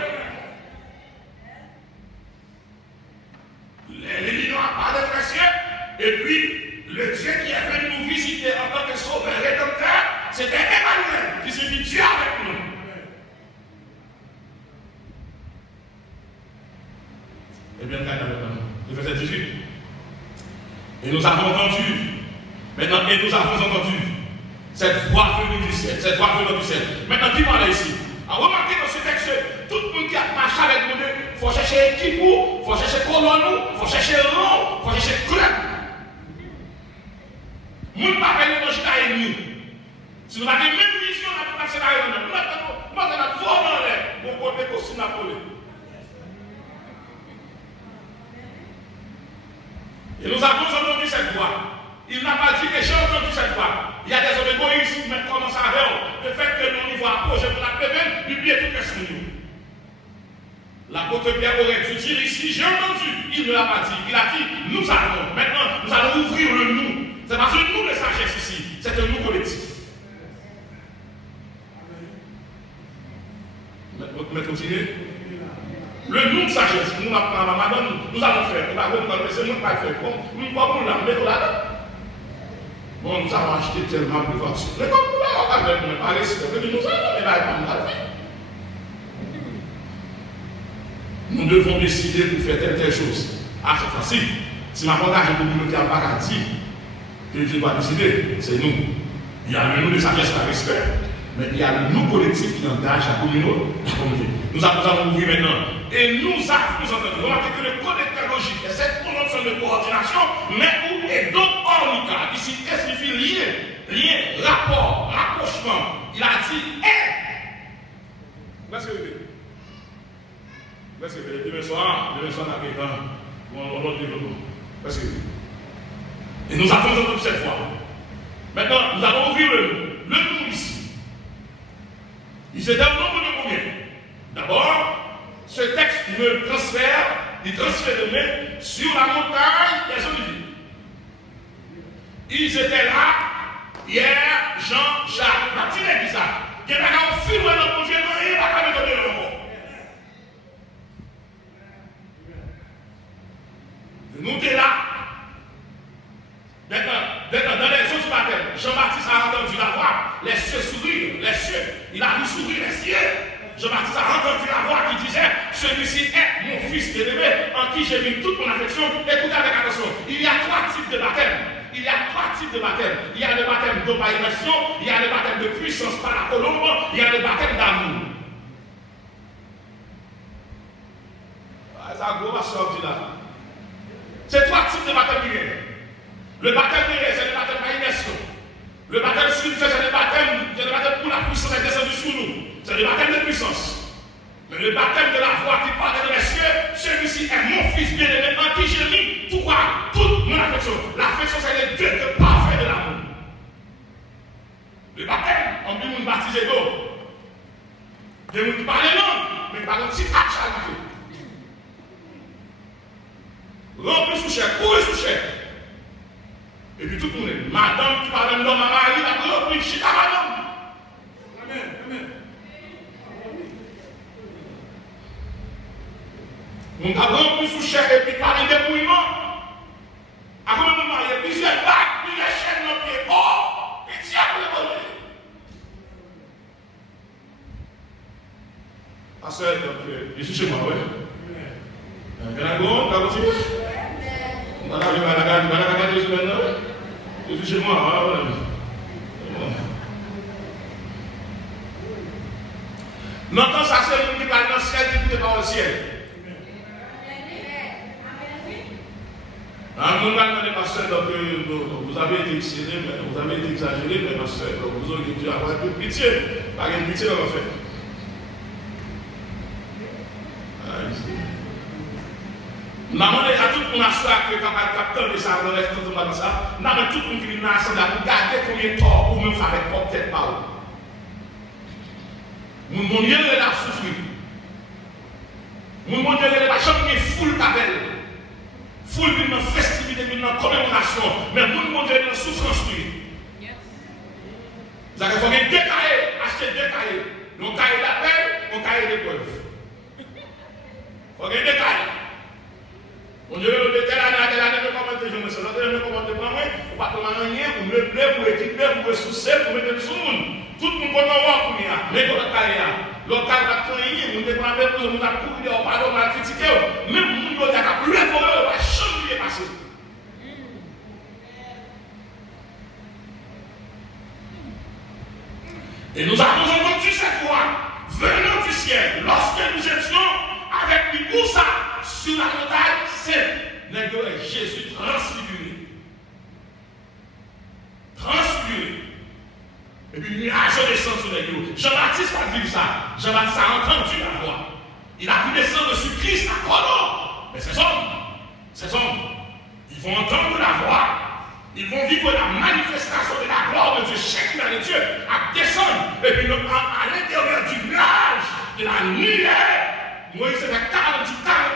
L'Élion a parlé dans les cieux, et puis le Dieu qui est venu nous visiter en tant que sauveur et rédempteur, c'était Emmanuel, qui signifie Dieu avec nous. Eh bien, regardez avec nous, le verset 18. Et nous avons entendu, maintenant, et nous avons entendu cette voix venue du ciel, cette voix venue du ciel. Maintenant, qui parle ici? Alors, remarquez dans ce texte, tout le monde qui a marché avec nous, il faut chercher équipou, il faut chercher colonne, il faut chercher rang, il faut chercher club. Nous ne pouvons pas venir dans le ennemi. Si nous avons la même vision, nous avons passé dans le monde. Nous avons la voix dans l'air, nous avons des costumes Napoléon. Et nous avons entendu cette voix. Il n'a pas dit que j'ai entendu cette voix. Il y a des hommes égoïstes qui commencent à voir le fait que nous nous approchons de la prévène, n'oubliez tout que c'est nous. L'apôtre Pierre aurait dû dire ici, j'ai entendu. Il ne l'a pas dit. Il a dit, nous allons. Maintenant, nous allons ouvrir le nous. C'est pas un nous de sagesse ici, c'est un nous collectif. Mais continuez. Le nous de sagesse, nous allons faire. Nous allons faire. Nous pas faire. Nous ne pouvons pas mettre là-dedans. Bon, nous avons acheté tellement de voitures. Mais comme nous l'avons avec nous, pas réciter, nous allons, mais là, nous allons faire. Nous devons décider pour faire telle chose. Ah, c'est facile. Si ma condamne est communauté en paradis, que Dieu doit décider, c'est nous. Il y a le nous de sagesse et de respect, mais il y a le nous collectif qui engage la communauté. Nous allons ouvrir maintenant. Et nous avons remarqué que le connecteur logique est cette notion de coordination, mais où est d'autres ornica. Ici, qu'est-ce qui signifie lien, rapport, rapprochement. Il a dit est. Est-ce que vous voyez? Est-ce que vous voyez? Demain soir, on a quelqu'un pour l'autre développement. Est-ce que vous voyez? Et nous avons entendu cette fois. Maintenant, nous allons ouvrir le nous ici. Ils étaient au nombre de combien? D'abord, ce texte me transfère, il transfère de main sur la montagne des Oliviers. Ils étaient là, Pierre, Jean, Jacques, Martin et Isaac. Il y a un film dans mon Dieu, il n'y a pas de donner le mot. Nous sommes là. Maintenant, dans les autres baptêmes, Jean-Baptiste a entendu la voix, les cieux sourire, les cieux, il a vu sourire les cieux. Jean-Baptiste a entendu la voix qui disait, celui-ci est mon fils bien-aimé, en qui j'ai mis toute mon affection. Écoutez avec attention, il y a trois types de baptêmes. Il y a trois types de baptêmes. Il y a le baptême d'opération, il y a le baptême de puissance par la colombe, il y a le baptême d'amour. Ça va sortir là. C'est trois types de baptêmes qui viennent. Le baptême de c'est le baptême par immersion. Le baptême spirituel, c'est le baptême où la puissance est descendue sur nous. C'est le baptême de puissance. Mais le baptême de la voix qui parle de les cieux, celui-ci est mon fils bien-aimé, en qui j'ai mis toute mon affection. L'affection, c'est le Dieu de parfait de l'amour. Le baptême, on dit nous baptiser d'eau. De nous parler non, mais par contre, si tu as rempli sous chair, couru sous chair. Et puis tout le monde, madame qui parle de l'homme à Marie, la rempli chita madame. Amen, amen. Nous avons rempli sous chair et puis parler de dépouillement. À combien de moments, il y a plusieurs bagues, plusieurs chaînes dans le pied. Oh, pitié pour le voler. Pasteur, donc, je suis chez moi, oui. Je suis chez moi. N'entend ça, c'est le monde qui parle dans le ciel, qui écoute pas au ciel. Un monde va demander, pasteur, donc vous avez été excellé, mais vous avez été exagéré, mais pasteur, vous auriez dû avoir un peu de pitié. Pas de pitié dans le fait. Maman, à tout le monde a soif que quand on capte de ça, on reste tout le monde dans ça. Non, mais tout le monde qui vient dans ça, pour garder combien de temps pour même faire un tête par où. Mon Dieu, il a souffert. Mon Dieu, il a jamais foule avec. Foule d'une festivité, d'une commémoration. Mais mon Dieu, il a souffrance. Vous avez fait deux cahiers, acheter deux cahiers. Un cahier d'appel, un cahier d'épreuve. Vous avez deux cahiers. On dirait que telle année, je commence à jouer, l'autre année, je commence à prendre, ou pas comment rien, ou me plaire, ou équiper, ou ressourcer, ou mettre sur le monde. Tout le monde connaît voir pour nous, mais pour le cas, l'autre cas, on a rien, on a fait tout, on a couru, on a parlé, on a critiqué, même le monde a plus réformé, on va changer passer. Et nous avons entendu cette voix venant du ciel, lorsque nous étions avec lui pour ça, sur la montagne sainte, Jésus transfiguré. Transfiguré. Et puis, nuage descend sur les lieux. Jean-Baptiste a vu ça. Jean-Baptiste a entendu la voix. Il a vu descendre sur Christ à Colo. Mais ces hommes, ils vont entendre la voix. Ils vont vivre la manifestation de la gloire de Dieu. Chaque année, Dieu à descendre. Et puis, à l'intérieur du nuage, de la nuée, Moïse fait 40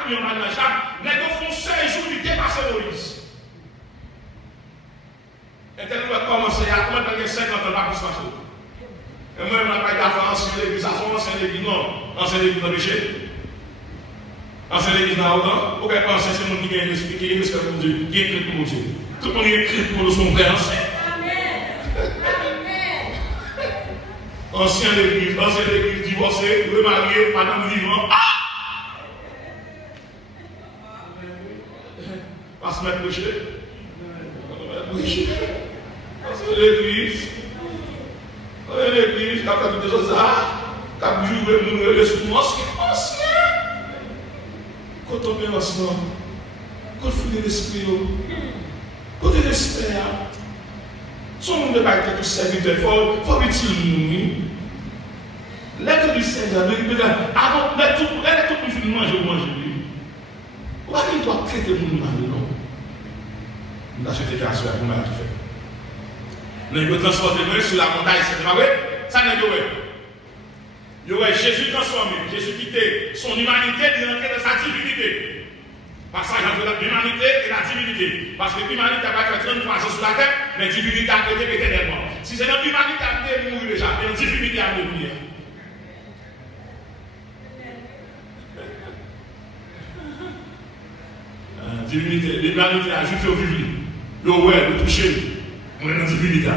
millions dans le jardin. Les gens font 16 jours du dépassé Moïse. Et tel qu'on a commencé à comment dans les 50 ans, pas plus facile. Et moi, je n'ai pas été à ancienne l'église, ça sont ancienne l'église, non. Ancienne l'église dans le péché. Ancienne l'église dans l'autre. Pourquoi ancienne, c'est le monde qui a l'esprit, qui est respect pour Dieu, qui est écrit pour Dieu. Tout le monde est écrit pour son frère ancien. Ancienne l'église divorcée, remariée, madame vivant. Pas se mettre péché. Parce que l'église, quand on a des choses quand on joue le sous ancien. Quand on est ensemble, quand on fait l'esprit, quand on espère, son monde ne va pas être tout serviteur, il faut utiliser nous. L'être du Seigneur, avant, tout le monde manger. Pourquoi il doit traiter le monde non? Nous avons été cassés à vous, mal fait. Nous avons transporté sur la montagne, c'est vrai? Ça n'est pas vrai. Il y aurait Jésus transformé, Jésus quitté son humanité, il entrait dans sa divinité. Passage entre l'humanité et la divinité. Parce que l'humanité n'a pas fait 33 ans sur la terre, mais la divinité a été éternellement. Si c'est notre humanité a été mourir déjà, mais la divinité a mourir. Divinité, l'humanité a juste au vivre. Le ouais, le toucher. On est dans la divinité.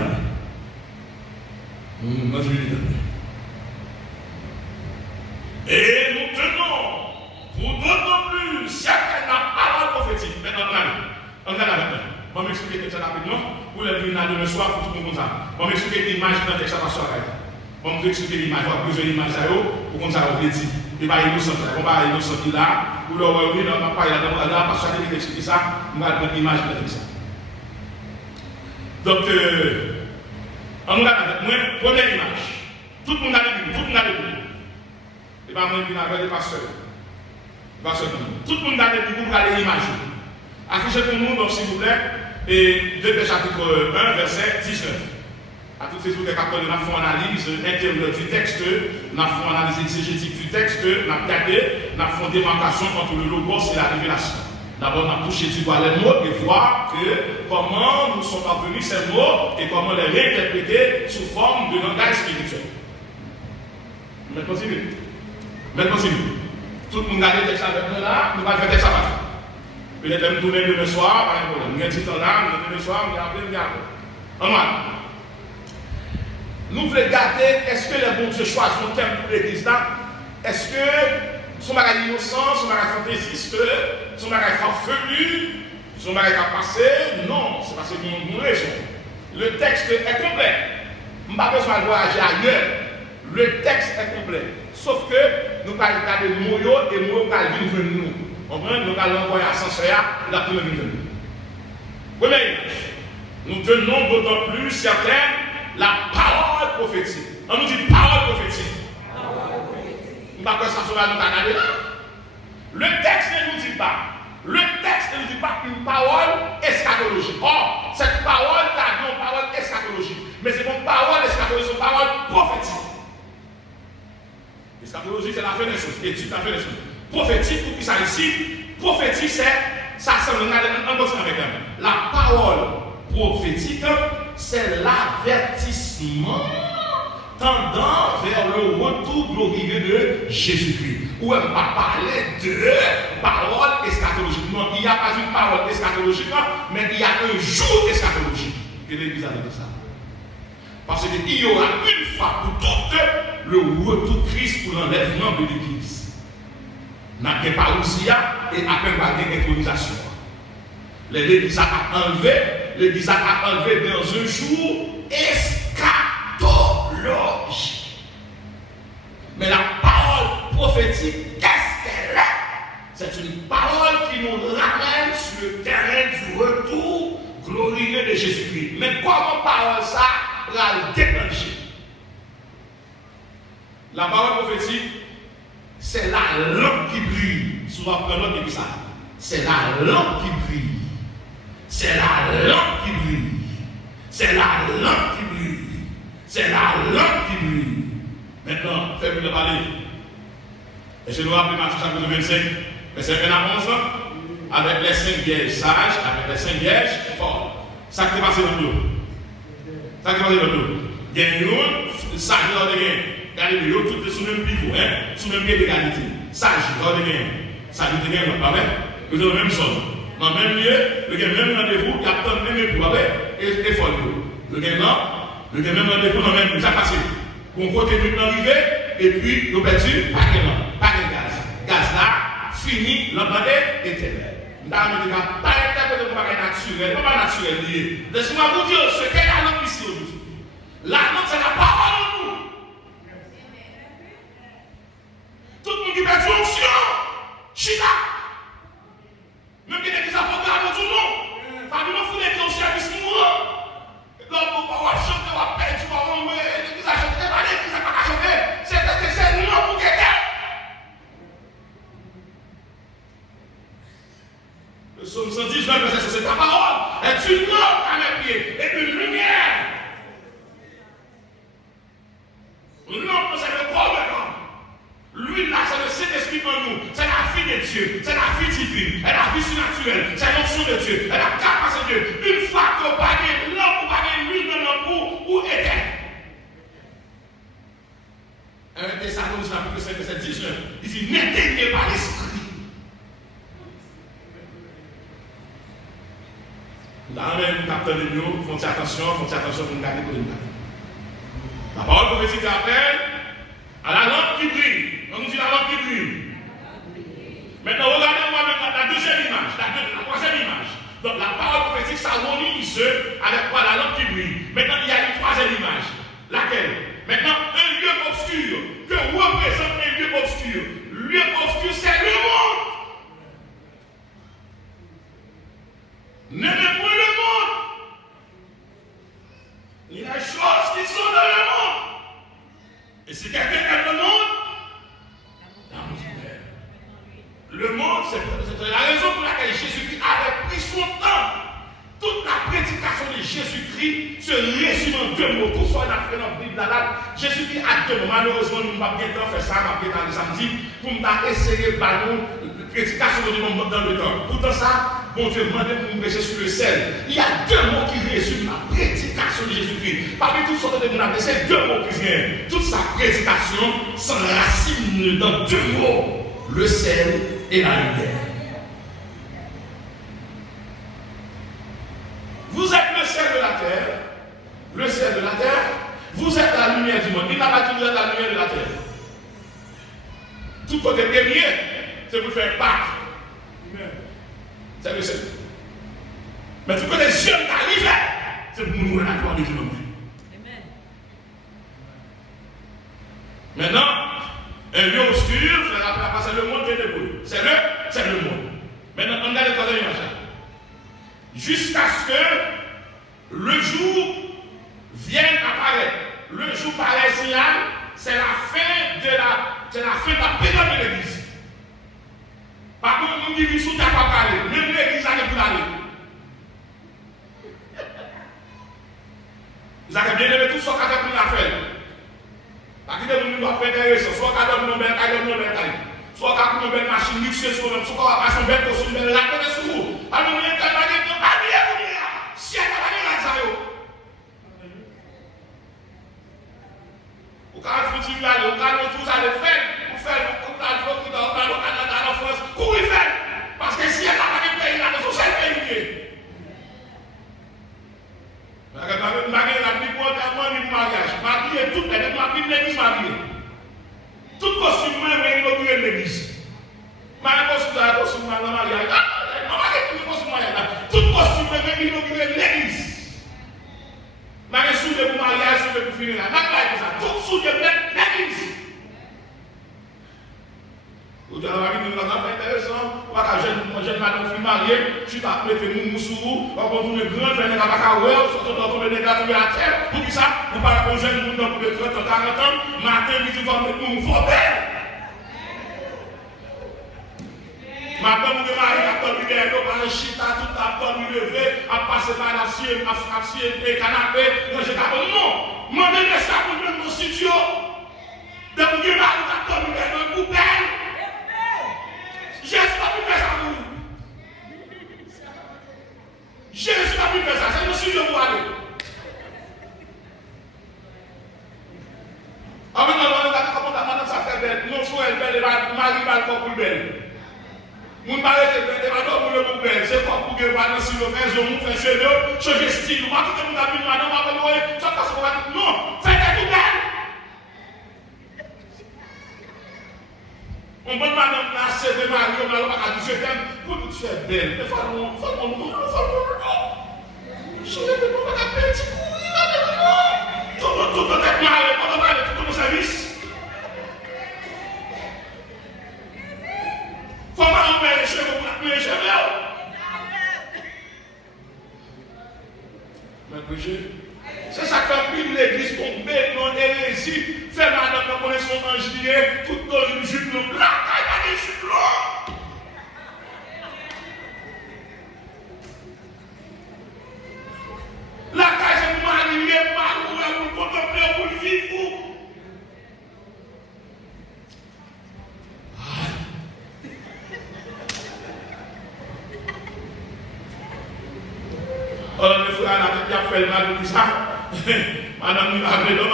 Dans la divinité. Et nous tenons pour d'autant plus certaines la parole prophétique. Maintenant, on regarde avec moi. On va m'expliquer quelque chose rapidement. Pour les venir demain soir, pour tout le monde. On va m'expliquer l'image dans le texte à la soirée. On va m'expliquer l'image. On va poser l'image à eux pour qu'on s'en revienne. Et pas innocent. On va innocent qui là. Pour leur revenir, on va pas y aller là. Parce que expliquer ça, on va mettre l'image dans le texte. Donc, on regarde avec moi. Première image. Tout le monde a vu. Tout le monde a vu. Et pas moi qui n'a pas de pasteur. Tout le monde a des pour regarder l'image. Affichez pour nous, donc s'il vous plaît, et 2 chapitre 1, verset 19. À toutes ces autres capteurs, nous avons fait analyse intérieure du texte, nous avons fait analyse exégétique du texte, nous avons regardé, nous avons fait démarcation entre le logos et la révélation. D'abord, nous avons touché du doigt les mots et voir comment nous sommes parvenus ces mots et comment les réinterpréter sous forme de langage spirituel. Mais continue. Tout le monde a des textes avec nous là, nous allons faire des textes avec nous. Peut-être nous tourner demain soir, pas de problème. Nous avons un petit temps là, demain soir, nous allons regarder. Nous voulons regarder, est-ce que les bons Dieu choisissent un thème pour l'église là? Est-ce que son bagage innocent, son bagage fantaisiste, son bagage farfelu, son bagage à passer? Non, c'est parce que nous avons une raison. Le texte est complet. Je n'ai pas besoin de voyager ailleurs. Le texte est complet. Sauf que nous allons regarder mots et mots qui viennent de nous. Nous allons envoyer à Sansoya, la première vie de nous. Première image. Nous tenons d'autant plus certaine la parole prophétique. On nous dit parole prophétique. Nous ne pouvons pas que ça soit dans la là. Le texte ne nous dit pas. Le texte ne nous dit pas une parole eschatologique. Or, cette parole est une parole eschatologique. Mais c'est une parole eschatologique, c'est une parole prophétique. Eschatologie, c'est la fin des choses. Étude la fin des choses. Prophétique, pour qui ça ici, prophétique, c'est, ça semble, on continue avec elle. La parole prophétique, c'est l'avertissement tendant vers le retour glorieux de Jésus-Christ. Où elle va parler de parole eschatologique. Non, il n'y a pas une parole eschatologique, mais il y a un jour eschatologique. Que l'Église a dit ça. Parce qu'il y aura une fois pour toutes le retour de Christ pour l'enlèvement de l'Église. N'a pas aussi et après pas d'intronisation. L'Église a enlevé, l'Église a enlevé dans un jour eschatologique. Mais la parole prophétique, qu'est-ce qu'elle est? C'est une parole qui nous ramène sur le terrain du retour glorieux de Jésus-Christ. Mais comment parole ça va le déclencher? La parole prophétique, c'est la lampe qui brille. Souvent, prenons qui dit ça. C'est la lampe qui brille. C'est la lampe qui brille. C'est la lampe qui brille. C'est la lampe qui brille. Maintenant, faites-moi le parler. Et je nous rappelle Matthieu chapitre 25, verset 1 à 11, avec les 5 vierges sages, avec les 5 vierges folles. Ça qui est passé dans l'eau. Ça qui est passé dans l'eau. Il y a une sage dans le gain. Regardez, tout est sous le même pivot, sous le même pied d'égalité. Sage, dans le gain. Sage, vous avez pas vrai? Vous avez le même son. Dans le même lieu, le gain même rendez-vous, il y a tant de même époux, et folle. Le gain non, le gain même rendez-vous dans le même lieu. Ça passe. On côté maintenant arrivé, et puis nous perdu, pas de gaz. Gaz là, fini, l'emballé, éternel. Nous avons dit, pas de naturel, pas naturel lié. Laissez-moi vous dire ce qu'est la lampe ici aujourd'hui. La lampe, c'est la parole en nous. Tout le monde qui perd son onction, chita. Même qui n'est pas programme tout le monde. Pas de nous foutre des service mourant. L'homme ne peut pas chanter, on va perdre, on va mourir, l'église a chanté, l'église n'a pas chanté. C'est parce que c'est non pour quelqu'un. Le psaume 119, verset, c'est ta parole. Est une lampe à mes pieds et une lumière. Une lampe, c'est le corps de l'homme. L'huile là, c'est le Saint-Esprit en nous. C'est la vie de Dieu. C'est la vie divine. C'est la vie surnaturelle. C'est l'onction de Dieu. C'est la capacité de Dieu. Une fois qu'on parle de l'homme, on parle de l'huile dans l'homme où était. 1 Thessaloniciens chapitre 5, verset 19. Il dit, n'éteignez pas l'esprit. Dans même capteur de nous, font attention pour nous garder pour nous garder. La parole prophétique appelle à la lampe qui brille. On nous dit la lampe qui brille. Maintenant, regardez-moi la deuxième image, la troisième image. Donc, la parole prophétique s'harmonise avec quoi? La lampe qui brille. Maintenant, il y a une troisième image. Laquelle? Maintenant, un lieu obscur que représente un lieu obscur. Lieu obscur, c'est le monde. N'aimez point le monde. Ni les choses qui sont dans le monde. Et si quelqu'un aime le monde, le monde, c'est la raison pour laquelle Jésus-Christ avait pris son temps. Toute la prédication de Jésus-Christ se résume en deux mots. Tout ça, on a fait dans la Bible là. Jésus-Christ a deux mots. Malheureusement, nous ne pouvons pas bien faire ça, on va bien le samedi, pour nous essayer de faire une prédication de nous dans le temps. Pourtant, ça, bon Dieu demandait pour nous prêcher sur le sel. Il y a deux mots qui résument la prédication de Jésus-Christ. Parmi toutes sortes de mots, c'est deux mots qui viennent. Toute sa prédication s'enracine dans deux mots: le sel et la lumière. Vous êtes le sel de la terre. Le sel de la terre. Vous êtes la lumière du monde. Il n'a pas dit vous êtes la lumière de la terre. Tout côté premier, c'est pour faire Pâques. C'est le sel. Mais tout côté jeune qui arrive, c'est pour nous la gloire de Dieu. Un lieu obscur, c'est le monde ténébreux. C'est le monde. Maintenant, on a les troisième image. Jusqu'à ce que le jour vienne apparaître. Le jour paraît signal, c'est la fin de la période de l'église. Par contre, nous qui vivons sous ta parler, même l'église a pour aller. Ils ont bien aimé tout ce qu'on a fait pour la faire. Parce que nous doit faire intéressant. Soit qu'on a une belle taille, soit qu'on a une belle machine luxueuse, soit qu'on a une belle costume, belle la tête sous vous. Alors, nous avons si elle n'a pas de ça, vous avez fait tout ça, vous avez tout ça, vous faites, vous faites, vous faites, parce que si elle n'a pas de pays, là, c'est le pays. Je vais mariage. Marié, tout l'église mariée. Tout costume, même inaugurer l'église. Costume, mariage. Tout costume, même inaugurer l'église. Marié, soude pour mariage, soude pour finir là. Tout soude pour l'église. Vous avez vu, nous avons intéressant. Un jeune madame qui est mariée, tu t'as mis une mousse sur vous, on va tourner grand, faire des cacahuètes, surtout dans tous les dégâts à terre. Pour qui ça? Vous parlez aux jeunes, nous avons plus de 30 ans, 40 ans, matin, midi, vous allez nous voter. Maintenant, vous avez marié, vous avez par un chita, tout à l'heure, vous levé, à passer par la cible, à et canapé, non, j'ai pas bon, non. Moi, je laisse ça pour le studio. De vous dire, vous avez une poubelle. Jésus n'a plus fait ça pour vous. Jésus n'a plus fait ça. C'est le sujet pour aller. Ah oui, non, comment madame ça fait belle. Non, soit elle belle, Marie va le corps pour belle. Mon mari est belle, elle va pour le pour belle. C'est quoi pour que vous allez sur le faire, je vous fais cheveux, changer style. Vous allez tout le monde a vu madame, vous allez ça passe pour vous. Non, faites tout belle. On peut madame la c'est de Marie, on va pas dire je t'aime pour que tu sois belle. Mais faut je ne peux pas petit courir. Tout tête malade, on va aller tout mon service. Faut m'enlever les cheveux pour mettre les cheveux. C'est ça que fait l'église tomber dans l'hérésie. Fait madame qu'on connaît son angelier, tout dans une jupe là, pas des jupes là. La case est mariée, pour contempler, pour vivre. Alors, les frères, la tête a fait le mal de ça. Madame nous a fait le mal.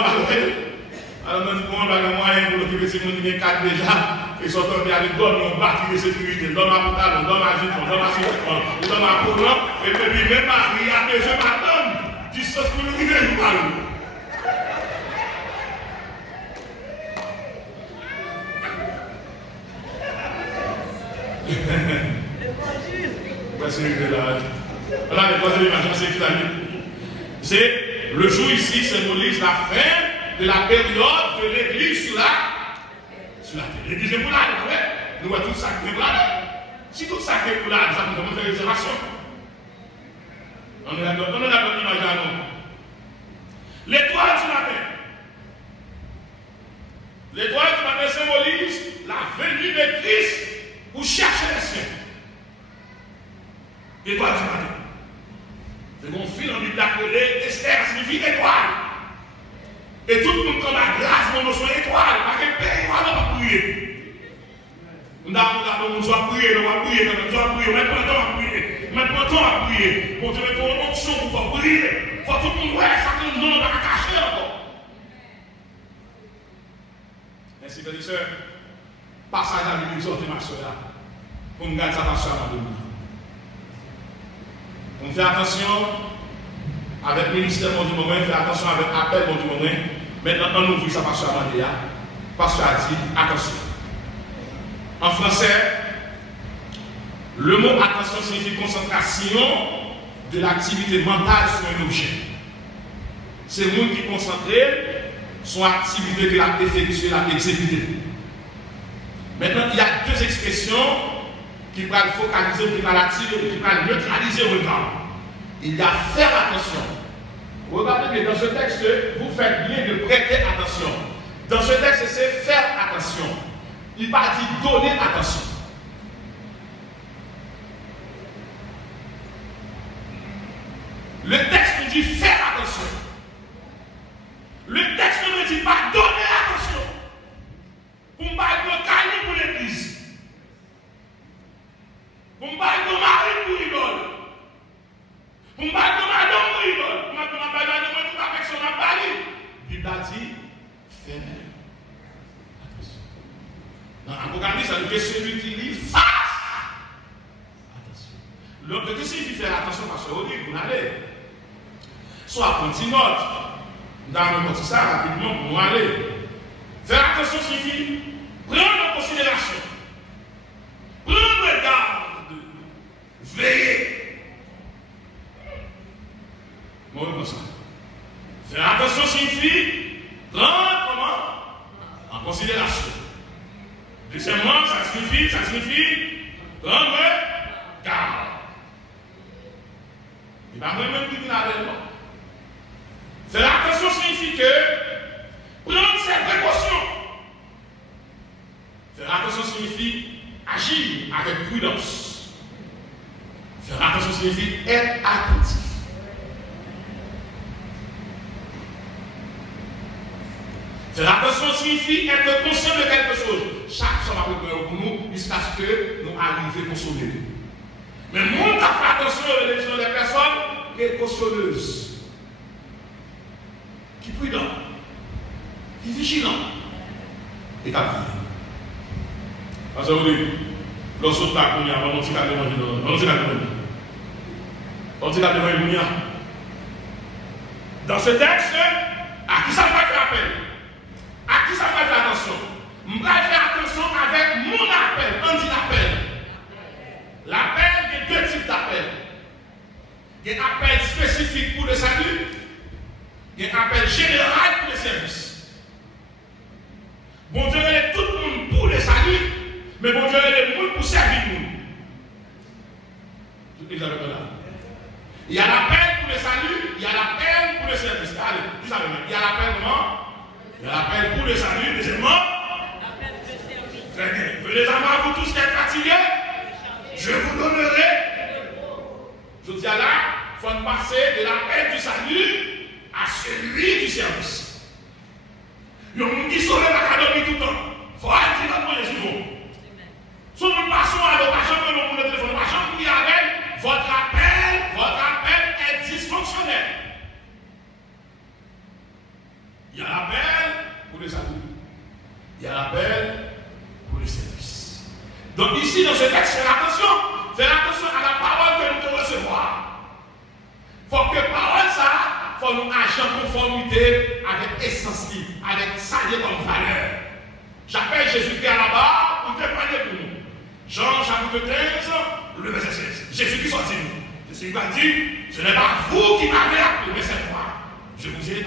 Alors, nous avons un moyen pour l'occuper si nous avons 4 déjà. Et surtout, il y a des donnes, on bâtit de sécurité. Donne à pantalon, donne à jupon, donne à survêtement, donne à coulant. Et puis, même Marie a besoin de madame. Tu sais ce que nous vivons, nous parlons. Merci, voilà les troisième image, c'est le jour ici symbolise la fin de la période de l'église sur la terre. L'église est pour là, nous voyons tout ça qui est pour là. Si tout ça qui est pour là, ça nous demande une réservation. On est la bonne image à nous. L'étoile du matin. L'étoile du matin symbolise la venue de Christ pour chercher les siens. L'étoile du matin. C'est mon fil en Bible appelé Esther signifie étoile. Et tout le monde comme la grâce de nos étoiles. Parce que pays va pas prier. Nous doit prier, nous doit prier, nous doit prier. Maintenant, on va prier. Maintenant, on va prier. Pour te mettre une option pour prier. Faut tout le monde voir ça que nous n'avons pas caché encore. Merci, frères et sœurs. Passage à l'Église de ma soeur. Pour nous garder ça dans la main. On fait attention avec le ministère du moment, on fait attention avec l'appel du moment. Maintenant, on ouvre ça par Mandéa. Pasteur a dit attention. En français, le mot attention signifie concentration de l'activité mentale sur un objet. C'est le monde qui est concentré sur l'activité qu'il a effectuée, l'a exécutée. Maintenant, il y a deux expressions qui vont focaliser, qui vont attirer, qui vont neutraliser le regard. Il y a faire attention. Regardez bien, dans ce texte, vous faites bien de prêter attention. Dans ce texte, c'est faire attention. Il va dire donner attention. Le texte nous dit faire attention. Le texte ne dit pas donner attention. Pour ne pas être calme pour l'église. Pour ne pas être mari pour l'idole. Pour ne pas être madame pour l'idole. Pour ne pas être madame pour affection à Paris. Il a dit faire attention. Dans l'Apocalypse, ça dit que celui qui lit fasse attention. L'autre, qu'est-ce qu'il fait faire attention parce que vous n'allez. Soit prendre une note. Nous allons dire ça rapidement pour nous aller. Faire attention signifie prendre en considération. Prendre garde. Veiller. Moi, comme ça. Faire attention signifie prendre comment? En considération. Deuxièmement, ça signifie prendre garde. Il va même dire avec moi. Faire attention signifie que prendre ses précautions. Faire attention signifie agir avec prudence. Faire attention signifie être attentif. Faire attention signifie être conscient de quelque chose. Chaque chose va pour nous jusqu'à ce que nous arrivions à consommer. Mais le monde a fait attention à l'élection des personnes précautionneuses. Qui prudent, qui vigilant, et qui vivent. Parce que vous dites, lorsque vous avez on dit dans ce texte, à qui ça va faire appel? À qui ça va faire attention? Je vais faire attention avec mon appel. On dit l'appel. L'appel, il y a deux types d'appels. Il y a un appel spécifique pour le salut. Il y a un appel général pour le service. Bon Dieu est tout le monde pour le salut, mais bon Dieu est le monde pour servir nous. Tout les avez là. Il y a l'appel pour le salut, il y a l'appel pour le service. Allez, vous savez, il y a l'appel comment? Il y a l'appel pour le salut, deuxièmement. L'appel pour le service. Très bien. Venez à moi, vous tous qui êtes fatigués. Je vous donnerai. Je dis à là, il faut passer de l'appel du salut à celui du service. Le monde qui sauve l'académie tout le temps. Il faut aller dans le monde. Si nous passons à l'occasion que nous avons téléphone, l'occasion qui avec votre appel est dysfonctionnel. Il y a l'appel pour les salut. Il y a l'appel pour les services. Donc ici, dans ce texte, faites attention à la parole que nous devons recevoir. Il faut que parole ça, il faut nous agir en conformité avec essence, avec ça comme valeur. J'appelle Jésus-Christ à la barre pour témoigner pour nous. Jean chapitre 15, le verset 16. Jésus-Christ sortit nous. Jésus va dire, ce n'est pas vous qui m'avez appelé, mais c'est moi. Je vous ai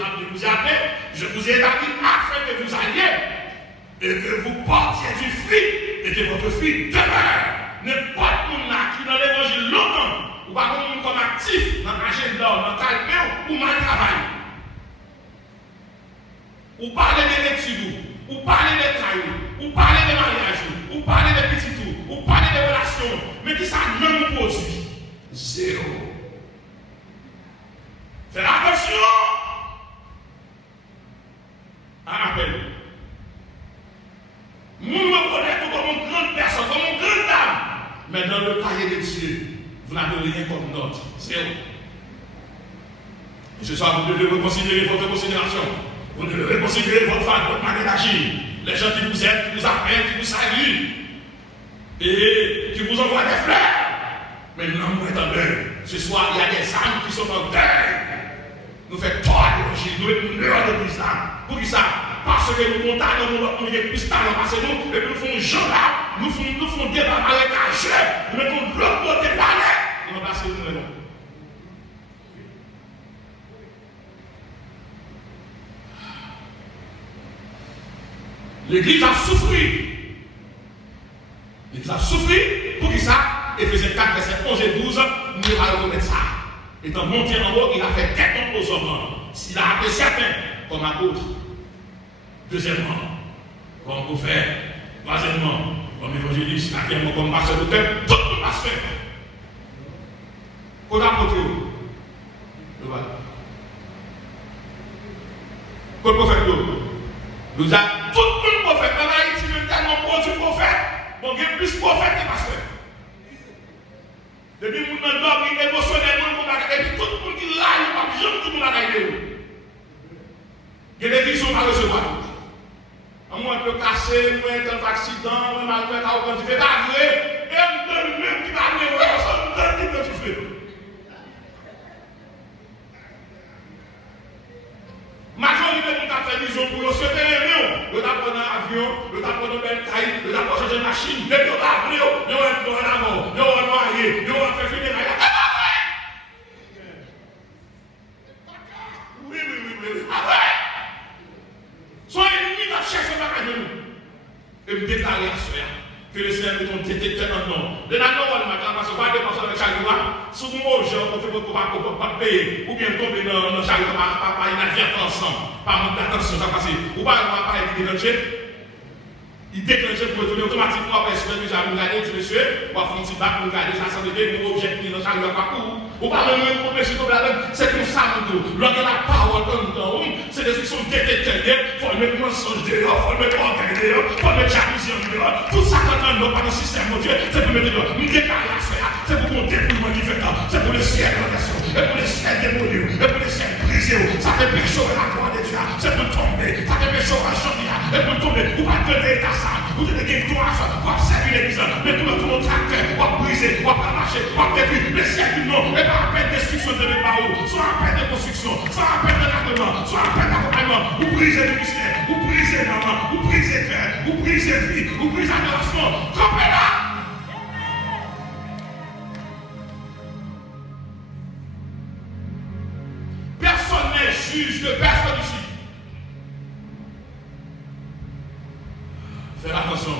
appelé, je vous ai établi afin que vous alliez et que vous portiez du fruit et que votre fruit demeure. N'importe qui dans l'évangile longtemps, ou pas comme actif dans l'agenda, dans le calme ou mal travail. Ou parler des études, ou parler des cailloux, ou parler des mariages, ou parler des petits tours, ou parler des relations, mais qui ça ne nous produit? Zéro. Faites attention à l'appel. Nous me connaissons comme une grande personne, comme une grande dame. Mais dans le cahier de Dieu, vous n'avez rien comme note. Zéro. Et ce soir, vous devez reconsidérer votre considération. Vous devez reconsidérer votre manière d'agir. Les gens qui vous aiment, qui vous appellent, qui vous saluent. Et qui vous envoient des fleurs. Mais non, vous êtes en deuil. Ce soir, il y a des âmes qui sont en deuil. Nous faisons tort à l'évangile. Nous sommes dehors de l'Église là. Pour qui ça? Parce que nous comptons, nous avons plus de talent parce que nous, et nous faisons gens là, nous faisons débat avec un jeu, nous mettons l'autre côté là, nous remplaçons nous là. L'Église a souffert Ils ont souffert pour qui ça? Éphésiens 4, verset 11 et 12, nous allons reconnaître ça. Étant monté en haut, il a fait tête aux hommes. S'il a appelé certains comme apôtres. Deuxièmement, comme prophète. Troisièmement, comme évangéliste. Quatrièmement, comme pasteur de terre. Tout le monde passe faire. Qu'on apôtre. Voilà. Comme prophète. Nous avons tout le monde prophète. Dans Haïti, nous tellement produit prophète. Bon, il y a plus de prophètes que pasteur. Depuis que nous avons dormi émotionnellement, et puis tout le monde qui l'a, il n'y a pas besoin de tout le monde à gagner. Il y a des visions à recevoir. Moi, je peux casser, moi, un accident, moi, je peux faire quand tu fais pas vrai, et on me donne même qui va venir, on me donne quand tu fais. Majorité de nous avons fait vision pour nous, c'est un avion. Nous avons pris un avion, nous avons pris un bel nous avons changé de machine, nous avons pris nous avons en avant, nous avons noyé, nous avons fait finir. Oui. Soyez ennemis de chercher ma nous. Et me déclarer à cela que le Seigneur est ton détecteur maintenant. Le nanon, parce que pas de personnes avec Charles, sous mon jeu, on fait pas payer, ou bien tomber dans Charles, pas inadvertance, pas manque d'attention, ça passe. Ou pas déclencher. Il déclenche pour retourner automatiquement après ce que nous avons regardé, monsieur, ou à faire un petit bac pour regarder ça, ça veut dire que nous objectifs dans Charles, pas court. Ou pas même pour monsieur tomber là-dedans, c'est comme ça, nous. Lorsque la parole donne dans nous, c'est des instructions détecteurs, il faut mettre mensonge dehors, il faut mettre orgueil dehors, il faut mettre jalousie dehors. Tout ça, quand on n'a pas de système, mon Dieu, c'est pour mettre dehors. Nous déclarons la sphère, c'est pour qu'on dépouille qui fait tant, c'est pour le ciel de la nation, et pour le ciel démonieux, et pour le ciel brisé, ça fait péché à la gloire de Dieu, c'est pour tomber, ça fait péché à la chantier, et pour tomber, ou pas donner ta salle, ou donner des gloires, ou observer l'église, mais tout le tracteur, ou briser, ou marcher, ou détruire, le ciel du nom, et pas à peine destruction de mes barreaux, soit à peine de construction, soit à peine de l'accompagnement, soit à peine d'accompagnement, ou briser le mystère, ou briser maman, ou briser cœur, ou briser vie, ou briser adoration, trompez-la! Personne n'est juge de personne ici. Faites attention.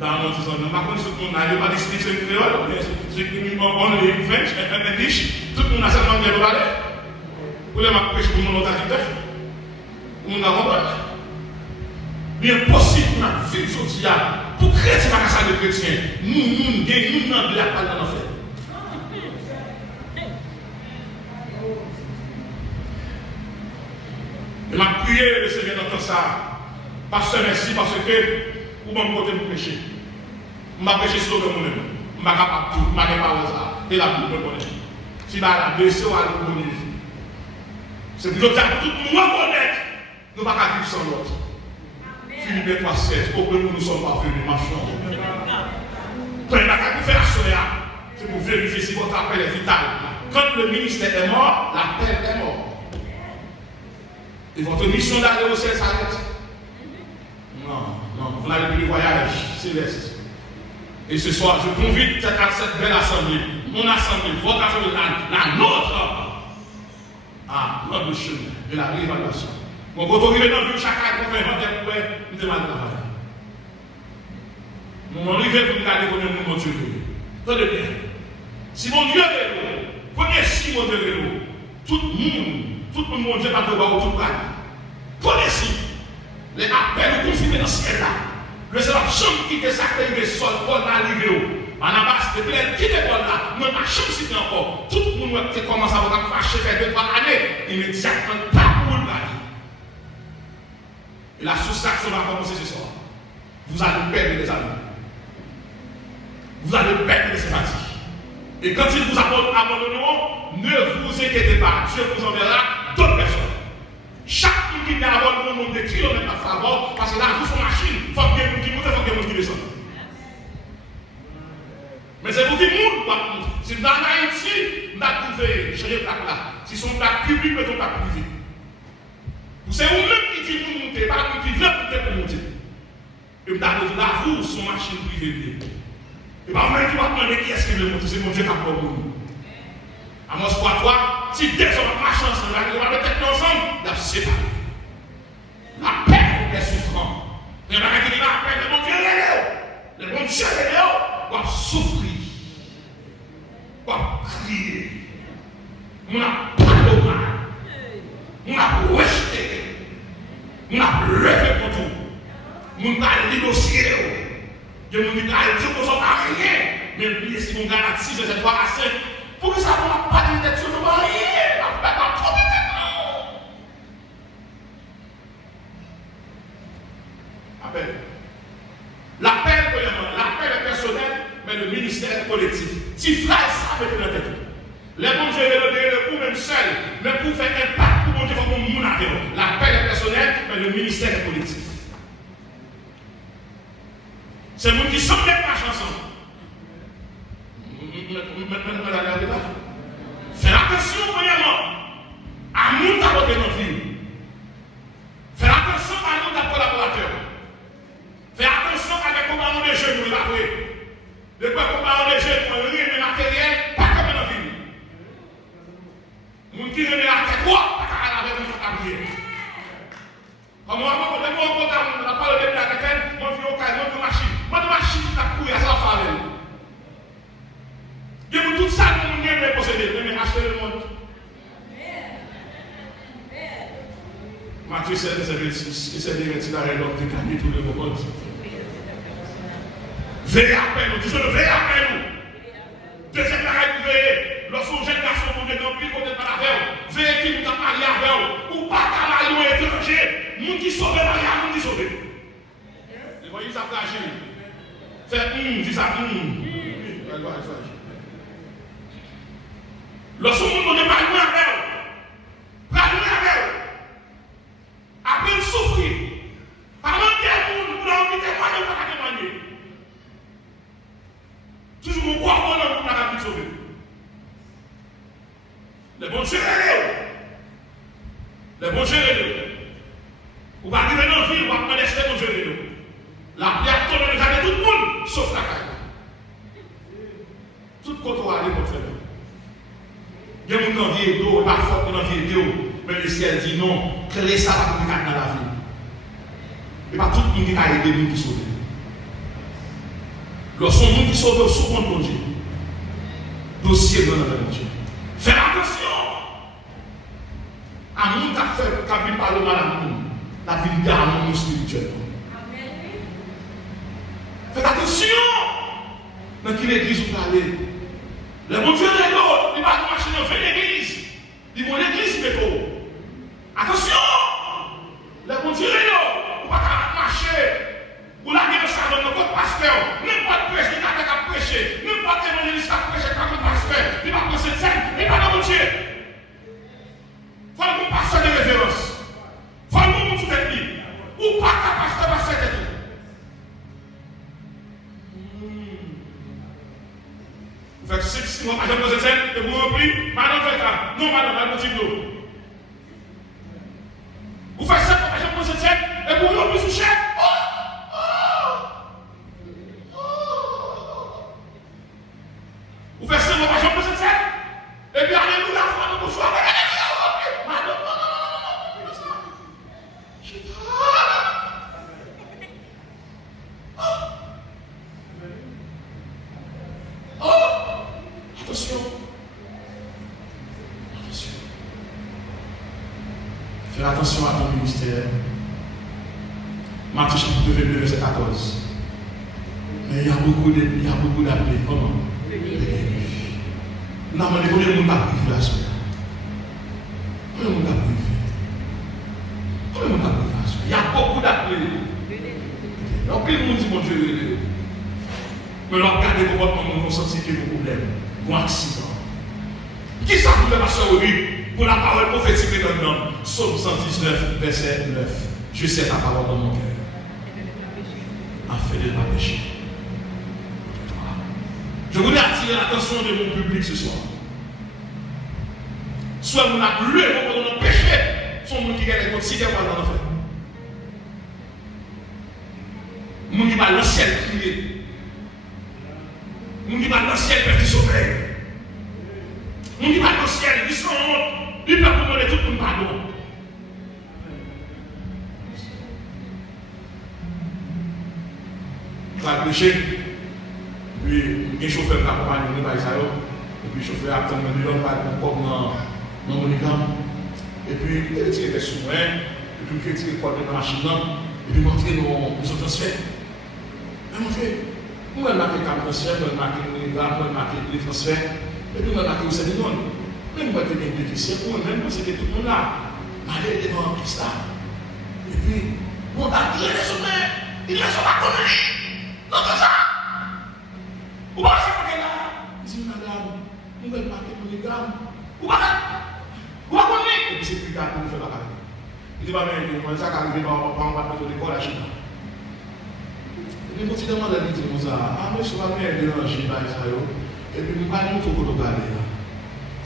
Là, on dit, par contre, tout le monde n'a pas d'expliquer le créole, ceux qui ont les French, English, tout le monde a seulement bien parlé. Vous voulez m'approcher pour mon autorité? Vous m'avez compris? Il est possible pour notre vie aujourd'hui, pour chrétien, pas ça de chrétien, nous n'avons pas dans l'enfer. Je m'a prié le Seigneur d'entendre ça. Pasteur, merci parce que vous m'avez côté pour pécher. Je vais pécher sur le monde. Je ne vais pas tout. Je ne vais pas ça. Et la boue me connaît. Si je vais la blesser, on va le connaître. C'est pour que tout le monde connaît. Nous ne pouvons pas vivre sans l'autre. Philippe 3,16. Au nous ne sommes pas venus, marchons. Quand il n'y a pas de faire cela, c'est pour vérifier si votre appel est vital. Quand le ministère est mort, l'appel est mort. Et votre mission d'aller au ciel s'arrête. Non, vous n'avez plus de voyage céleste. Et ce soir, je convite cette belle assemblée, mon assemblée, votre assemblée, la nôtre, à notre chemin de la réévaluation. Donc, quand on arrive dans le vieux chacun, on fait inventaire pour nous demander de travailler. Nous arrivons pour regarder combien de monde Dieu est. Tenez bien. Si mon Dieu est là, prenez 6 mois de vélo, tout le monde, Dieu va devoir tout le monde. Prenez 6. Les appels de confirmer dans ce ciel-là. Le Seigneur chambre qui est sacré, le sol, Paul va arriver. En abasse, depuis elle quitte Paul là, nous la chambre si encore. Tout le monde qui commence à avoir craché faire 2-3 années, immédiatement, pas pour le bail. Et la soustraction va commencer ce soir. Vous allez perdre les amis. Vous allez perdre les sympathies. Et quand il vous abandonneront, ne vous inquiétez pas. Dieu vous enverra d'autres personnes. Chaque monde qui vient avoir le nombre de kilomètres à faveur, parce que là, vous, son machine, il faut que vous qui monte, il faut que vous qui descendent. Mais c'est vous qui monte, si dans Haïti, vous avez changer de plaque là. Si son plaque publique, mais ton plaque privée. C'est vous-même qui dit vous monter, pas vous qui veut monter pour monter. Et vous avez dit là, vous, son machine privée. Et pas vous-même qui va demander qui est-ce qui veut monter, c'est mon Dieu qui a pour vous. Amos 3, si deux hommes marchent ensemble, ils vont mettre ensemble, ils vont se séparer. La paix est souffrante. Il y a des gens qui disent la paix, le bon Dieu est là. Le bon Dieu est là. va souffrir, va crier. On a pas de mal, on a rejeté, on a levé pour tout. On a négocié, on a dit qu'on n'a rien, mais le si on gagne 6 de 3 à 5, pour que ça ne va pas de tête sur nous, rien, on va pas trop de tête. Appel. L'appel est personnel, mais le ministère est collectif. Si frère, ça met dans la tête. Les bons dieux le ou même seul, mais pour faire un pacte pour mon Dieu, il faut qu'on moune avec eux. L'appel est personnel, mais le ministère est collectif. C'est le monde qui s'en met pas chanson. Fais attention, premièrement, à nous d'apporter nos filles. Fais attention à nous d'apporter collaborateurs. Fais attention avec comment on est jeunes, nous l'avouer. De quoi comment on est jeunes, on rit le matériel, pas comme nos filles. Moun qui remet la tête droite, pas qu'à la veille, on peut prier. Comme moi, on a parlé de la tête, moi, je suis au cas, moi, je machine. Moi, je machine, je suis couille, ça va faire. Il y a tout ça, nous ne pouvons pas posséder, mais acheter le monde. Matthieu 7, verset 26, et c'est des métiers d'arrêt d'homme de gagner tout le monde. Veillez après nous, disons veillez après nous. Deuxième arrêt de veiller. Lorsqu'on jeune garçon pour des grands prix, qu'on n'est pas la veille, veillez qui nous a marié avec vous, ou pas qu'à la loi étranger, nous qui sauvons mariage, nous qui sauvons. Vous voyez ça fragile. Fait dis ça, lorsqu'on nous n'est pas loin avec vous, pas loin avec vous, après souffrir, par manquer pour envie de témoigner ou pas témoigner. Toujours mon corps, on n'a pas pu sauver. Les bons Dieu, les bons Dieu, vous va arriver dans la ville, vous va pas laisser mon Dieu. La prière tombe dans les années, tout le monde, sauf la caille. Tout côté où aller pour faire. Il y a des gens qui ont pas fort dans la vie, mais le ciel dit non, créer ça va pour dans la vie. Et pas tout le monde qui a aidé nous qui sauver. Lorsqu'on nous qui sauve, souvent mon Dieu. Dossier dans la main de Dieu. Faites attention à nous qui a vu par le mal à nous, la vie de l'harmonie spirituelle. Faites attention dans quelle église vous parlez. Le bon Dieu est là, il va marcher dans l'église. Il va l'église, mais attention, le bon Dieu est là, il va marcher. Ou la guerre de savon, n'importe pasteur, n'importe prêche qui a prêché, n'importe évangéliste qui a prêché comme pasteur, il va prendre cette scène, il va dans mon Dieu. Il faut que pasteur de référence. Il faut que vous soyez dit. Ou pas qu'un pasteur va faire tout. Vous faites 6 mois, madame, vous êtes et vous repris, madame, vous êtes là. Non, madame, madame, vous êtes là. Vous faites 7 mois, madame, vous êtes et vous repris sous chèque. Vous faites 5 mois, madame, vous êtes et puis alléluia, madame, vous êtes attention. Attention. Fais attention à ton ministère. Matthieu chapitre 22, verset 14. Mais il y a beaucoup d'appelés. Comment? Non, mais combien de monde a privé la soirée? Combien de monde a privé? Combien de monde a privé la soirée? Il y a beaucoup d'appelés. Donc, quel monde dit mon Dieu? Mais là, regardez le comportement de nos sensibilités, nos problèmes, nos accidents. Qui ça vous fait ma soeur pour la parole prophétique de l'homme? Psaume 119, verset 9. Je sais ta parole dans mon cœur. Afin de ne pas pécher. Je voulais attirer l'attention de mon public ce soir. Soit vous n'avez plus le péché, soit vous qui gagne considère quoi dans l'enfer. Vous qui va le ciel crier. Vous qui va le ciel faire du sommeil. Vous qui va le ciel, ils sont honte. Ils peuvent vous demander tout le monde pardon. Tu vas pécher. puis, il y a un chauffeur qui accompagne nous dans ça. Et puis, le chauffeur attend de l'homme comme dans Monicam. Et puis, il a tiré des sous-mains. Et puis, il a tiré le code de la machine. Et puis, montrer nos transferts. Montrer. Nous avons marqué le transfert, nous avons marqué le Monicam, nous avons marqué les transferts. Et puis, nous avons marqué aussi des noms. Même moi, je suis technicien, même parce que tout le monde là, aller devant Christ là. Et puis, on a tiré les sous-mains. Il ne sont pas connus. Non, comme ça. Ou pas, c'est pas là. Il dit, madame, nous allons marquer pour les gammes. Ou pas, connus. Et puis, c'est plus tard pour nous faire la carrière. Il dit, bah, mais, comment ça arrive par de l'école à Chine. Et puis, quand il demande à lui, il dit, ah, mais je vais bien déranger dans Israël. Et puis, nous parlons tout le monde.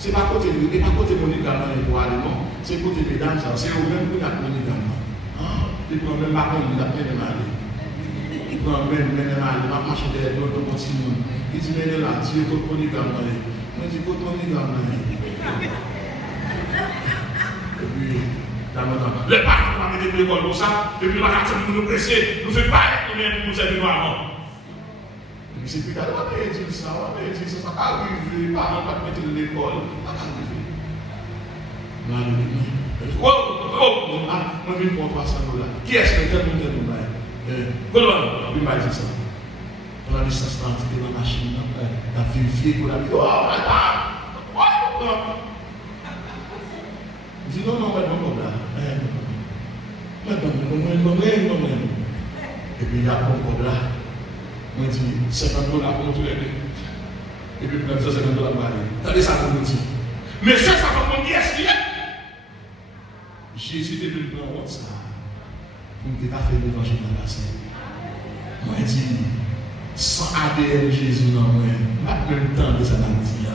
C'est pas côté de mon également pour aller, non. C'est côté des dames, ça. C'est eux-mêmes qui ont mon également. Ils prennent même pas comme ils appellent aller. Ils prennent même aller. Ma marche de l'autre continue. Ils disent, mais là, tu es tout mon également. Moi, je dis, tout mon également. Et puis, les parents vont mettre l'école comme ça. Et puis, la carte nous presser. Nous faisons pas nous servir avant. Et puis, c'est plus tard. On va dire ça, ça va arriver. Les parents vont mettre l'école. Ça va arriver. On vient pour voir ça là. Qui est-ce que tel monde nous bail? Comment on va dire ça? On a dit ça c'est dans la machine, on a vérifié pour la vie. Oh, il dit non, non, et puis il y a un code là. On dit $50 pour tous les deux. Et puis il y a $50 pour aller. Regardez ça pour nous dire. Mais ça va pour qui est-ce qu'il y a? Jésus était venu dans ça pour me faire l'évangile dans la scène. Moi, je dis, sans ADN Jésus, non, moi, pas même temps de ça dans le dire.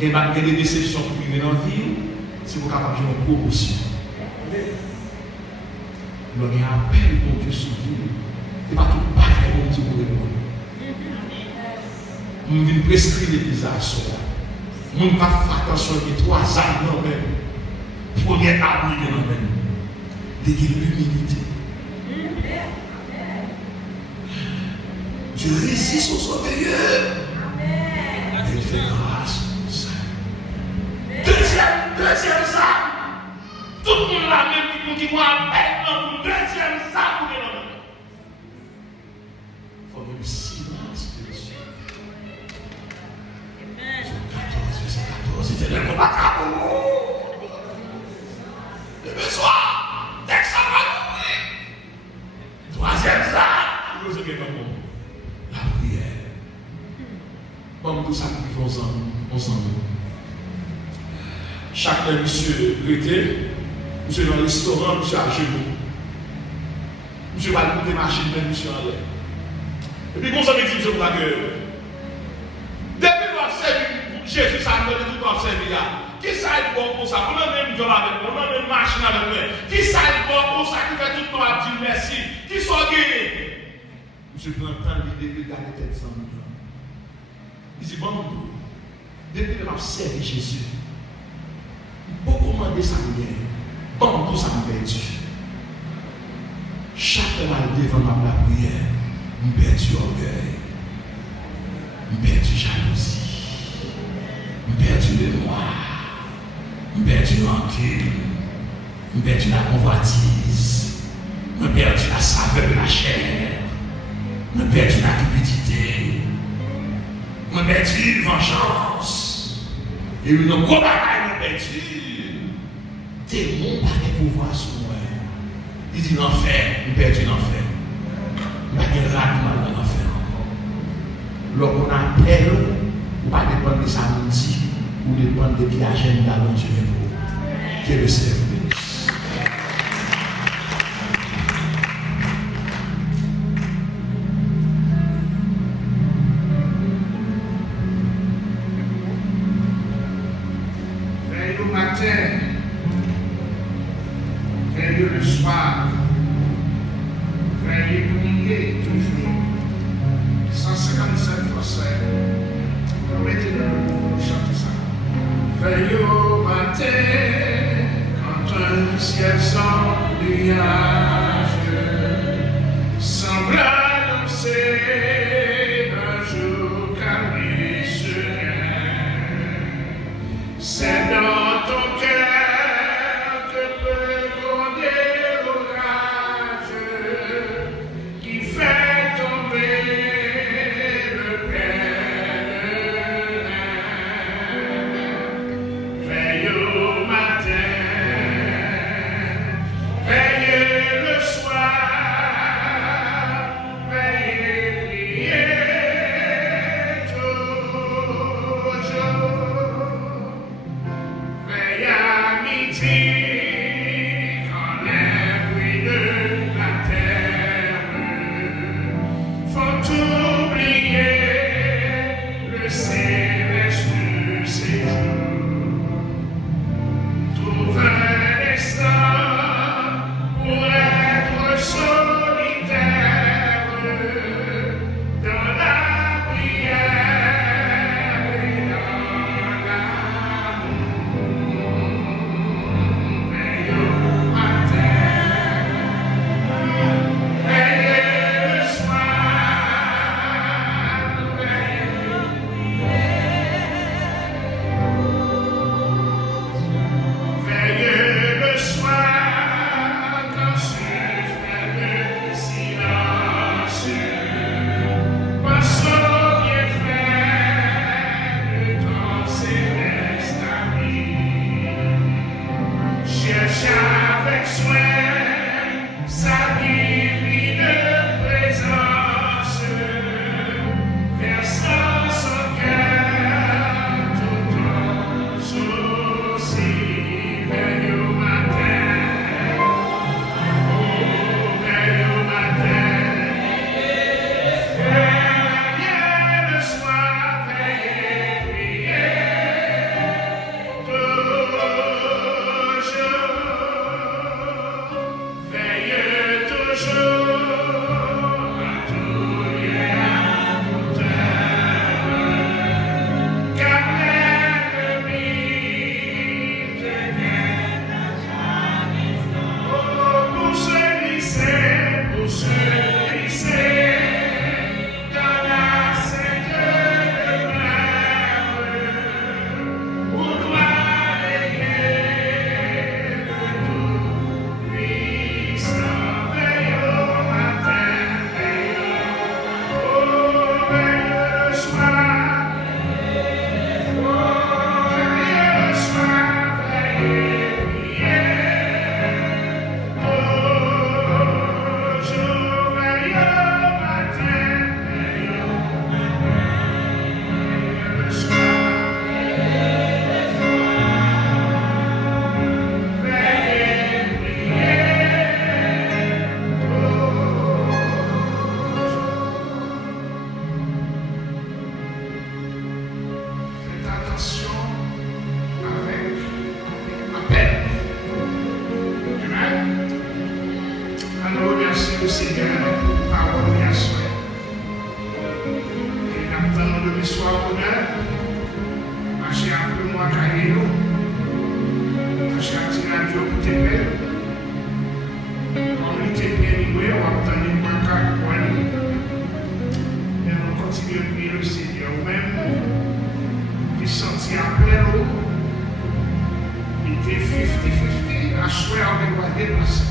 Il y a des déceptions qui viennent dans la vie, c'est pour capable de faire une promotion. Donc, il y a un appel pour Dieu sur vous. Et pas tout pareil pour Dieu pour répondre. Nous venons prescrire l'église à soi. Nous ne pas faire attention aux 3 âmes non même. Première arme de nous-mêmes, de l'humilité. Dieu résiste aux orgueilleux. Il fait grâce pour ça. Deuxième ça. Tout le monde là même qui voit à peine pour deuxième ça pour nous. Il faut même silence de Dieu. 14, verset 14, c'était le combat pour nous. Le soir, dès que ça va mourir. Troisième ça, nous avons la prière. Comme tout ça qui fait ensemble. Chaque monsieur l'été, monsieur dans le restaurant, monsieur à genoux. Monsieur va écouter machine, même monsieur en l'air. Et puis, comme ça, me dit, monsieur, pour que depuis nous avons servi Jésus, ça a donné tout nous avons servi là. Qui ça est bon pour ça? On a même job avec nous, on a même machine avec nous. Qui ça est bon pour ça qui fait tout le temps à dire merci? Qui sont gagnés? Monsieur prend le temps de garder tête sans nous. Il dit, bon, depuis que nous avons servi Jésus, pour commander sa lumière, bon, tout ça nous perdu. Chaque mal devant la prière, nous perdons orgueil, nous perdons jalousie, nous perdons mémoire. Nous perdons l'encul, nous perdons la convoitise, nous perdons la saveur de la chair, nous perdons la cupidité, nous perdons la vengeance, et nous avons perdu. Démon pas de pouvoir sur moi. Il dit l'enfer, nous perdons l'enfer. Nous n'avons pas mal dans l'enfer encore. Lorsqu'on appelle, on ne pas dépendre de sa menti. Ou dépendre de qui agenda dont Dieu est pour. Que le Seigneur vous bénisse. Veille au matin, veille le soir, veille prier toujours. 157 fois 7. Mettez-le, chantez ça. Veille au matin, quand un ciel sans nuage semble annoncer un jour attention avec appel. Amen. Alors, remercie le Seigneur pour la parole et la soeur. Et maintenant, le soir bonheur, marcher un peu moins carré, marcher un petit radio pour te belle. Comme il était bien loué, on va obtenir moins carré pour aller. Et on continue à prier le Seigneur. Ou même, qui sentit appel, il était 50-50, la soeur on va dépasser.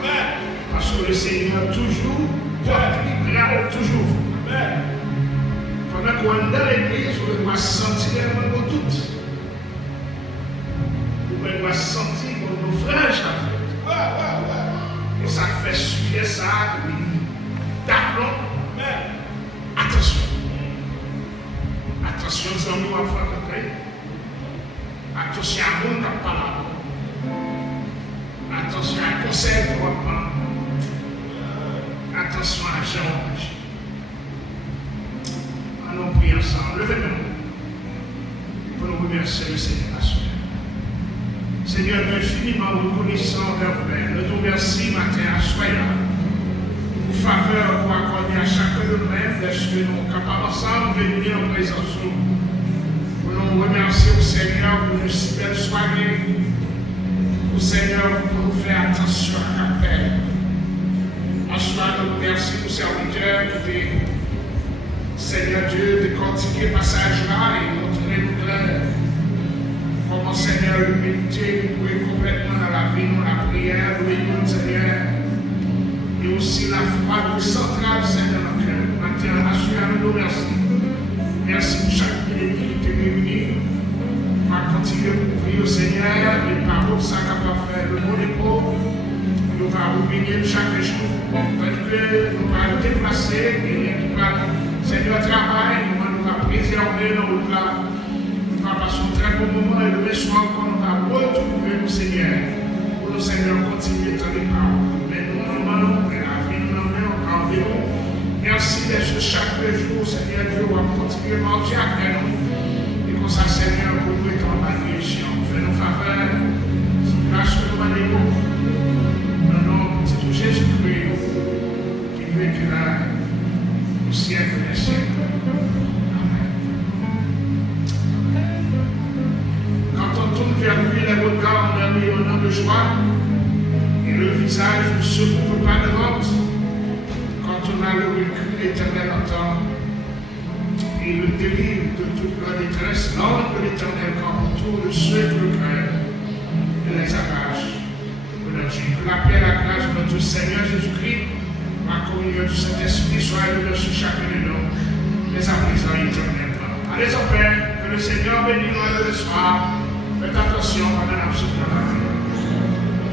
Amen. Parce que le Seigneur toujours grave toujours. Amen. Pendant qu'on est dans l'église, on doit sentir nos doutes. On doit sentir nos frères. Et ça fait suivre ça. D'accord. Attention. Attention, ça nous va faire. Attention à mon parole. Attention à conseil qu'on va prendre. Attention à Jean. Allons prier ensemble. Levez-nous pour nous remercier le Seigneur. Seigneur, infiniment reconnaissant leur Père. Nous te remercions matin à soyons. Pour faveur pour accorder à chacun de nous, est-ce que nous sommes capables ensemble de venir en présence de nous. Pour nous remercier au Seigneur pour une si belle soirée. Seigneur, pour nous faire attention à l'appel. Ensuite, nous merci pour serviteurs qui étaient, Seigneur Dieu, décortiquer le passage là et montrer nous clair comment, Seigneur, l'humilité nous est complètement dans la vie, dans la prière, nous Seigneur, et aussi la foi plus centrale, Seigneur, dans notre cœur. Maintenant, assurez nous merci. Merci pour chaque bénédiction qui est réunie. On va continuer à prier au Seigneur, les paroles ça capable de faire le bon épaule. Nous allons bénir chaque jour. Parce que nous allons déplacer et qui va, Seigneur, travail, nous allons préserver nos routes là. Nous allons passer un très bon moment et le soir quand nous allons retrouver le Seigneur. Pour le Seigneur continuer à les paroles. Mais nous demandons, et la vie nous demande, rendez-nous. Merci d'être chaque jour, Seigneur Dieu, on va continuer à marcher après nous. Comme ça, Seigneur, pour nous être en malédiction, fais-nous faveur, grâce que nous allons, dans le nom de Jésus-Christ, qui vécura au siècle des siècles. Amen. Quand on tourne vers lui, les regards ont un rayonnement de joie, et le visage ne se couvre pas de honte. Quand on a le recul éternel en temps, et le délivre de toute la détresse, l'ordre de l'Éternel camp autour de ceux qui le craignent et les arrache de leur vie. Que la paix et la grâce de notre Seigneur Jésus-Christ, la communion du Saint-Esprit soit élevée sur chacun de nous, les applaisants éternellement. Allez en paix, que le Seigneur bénisse le soir. Faites attention pendant la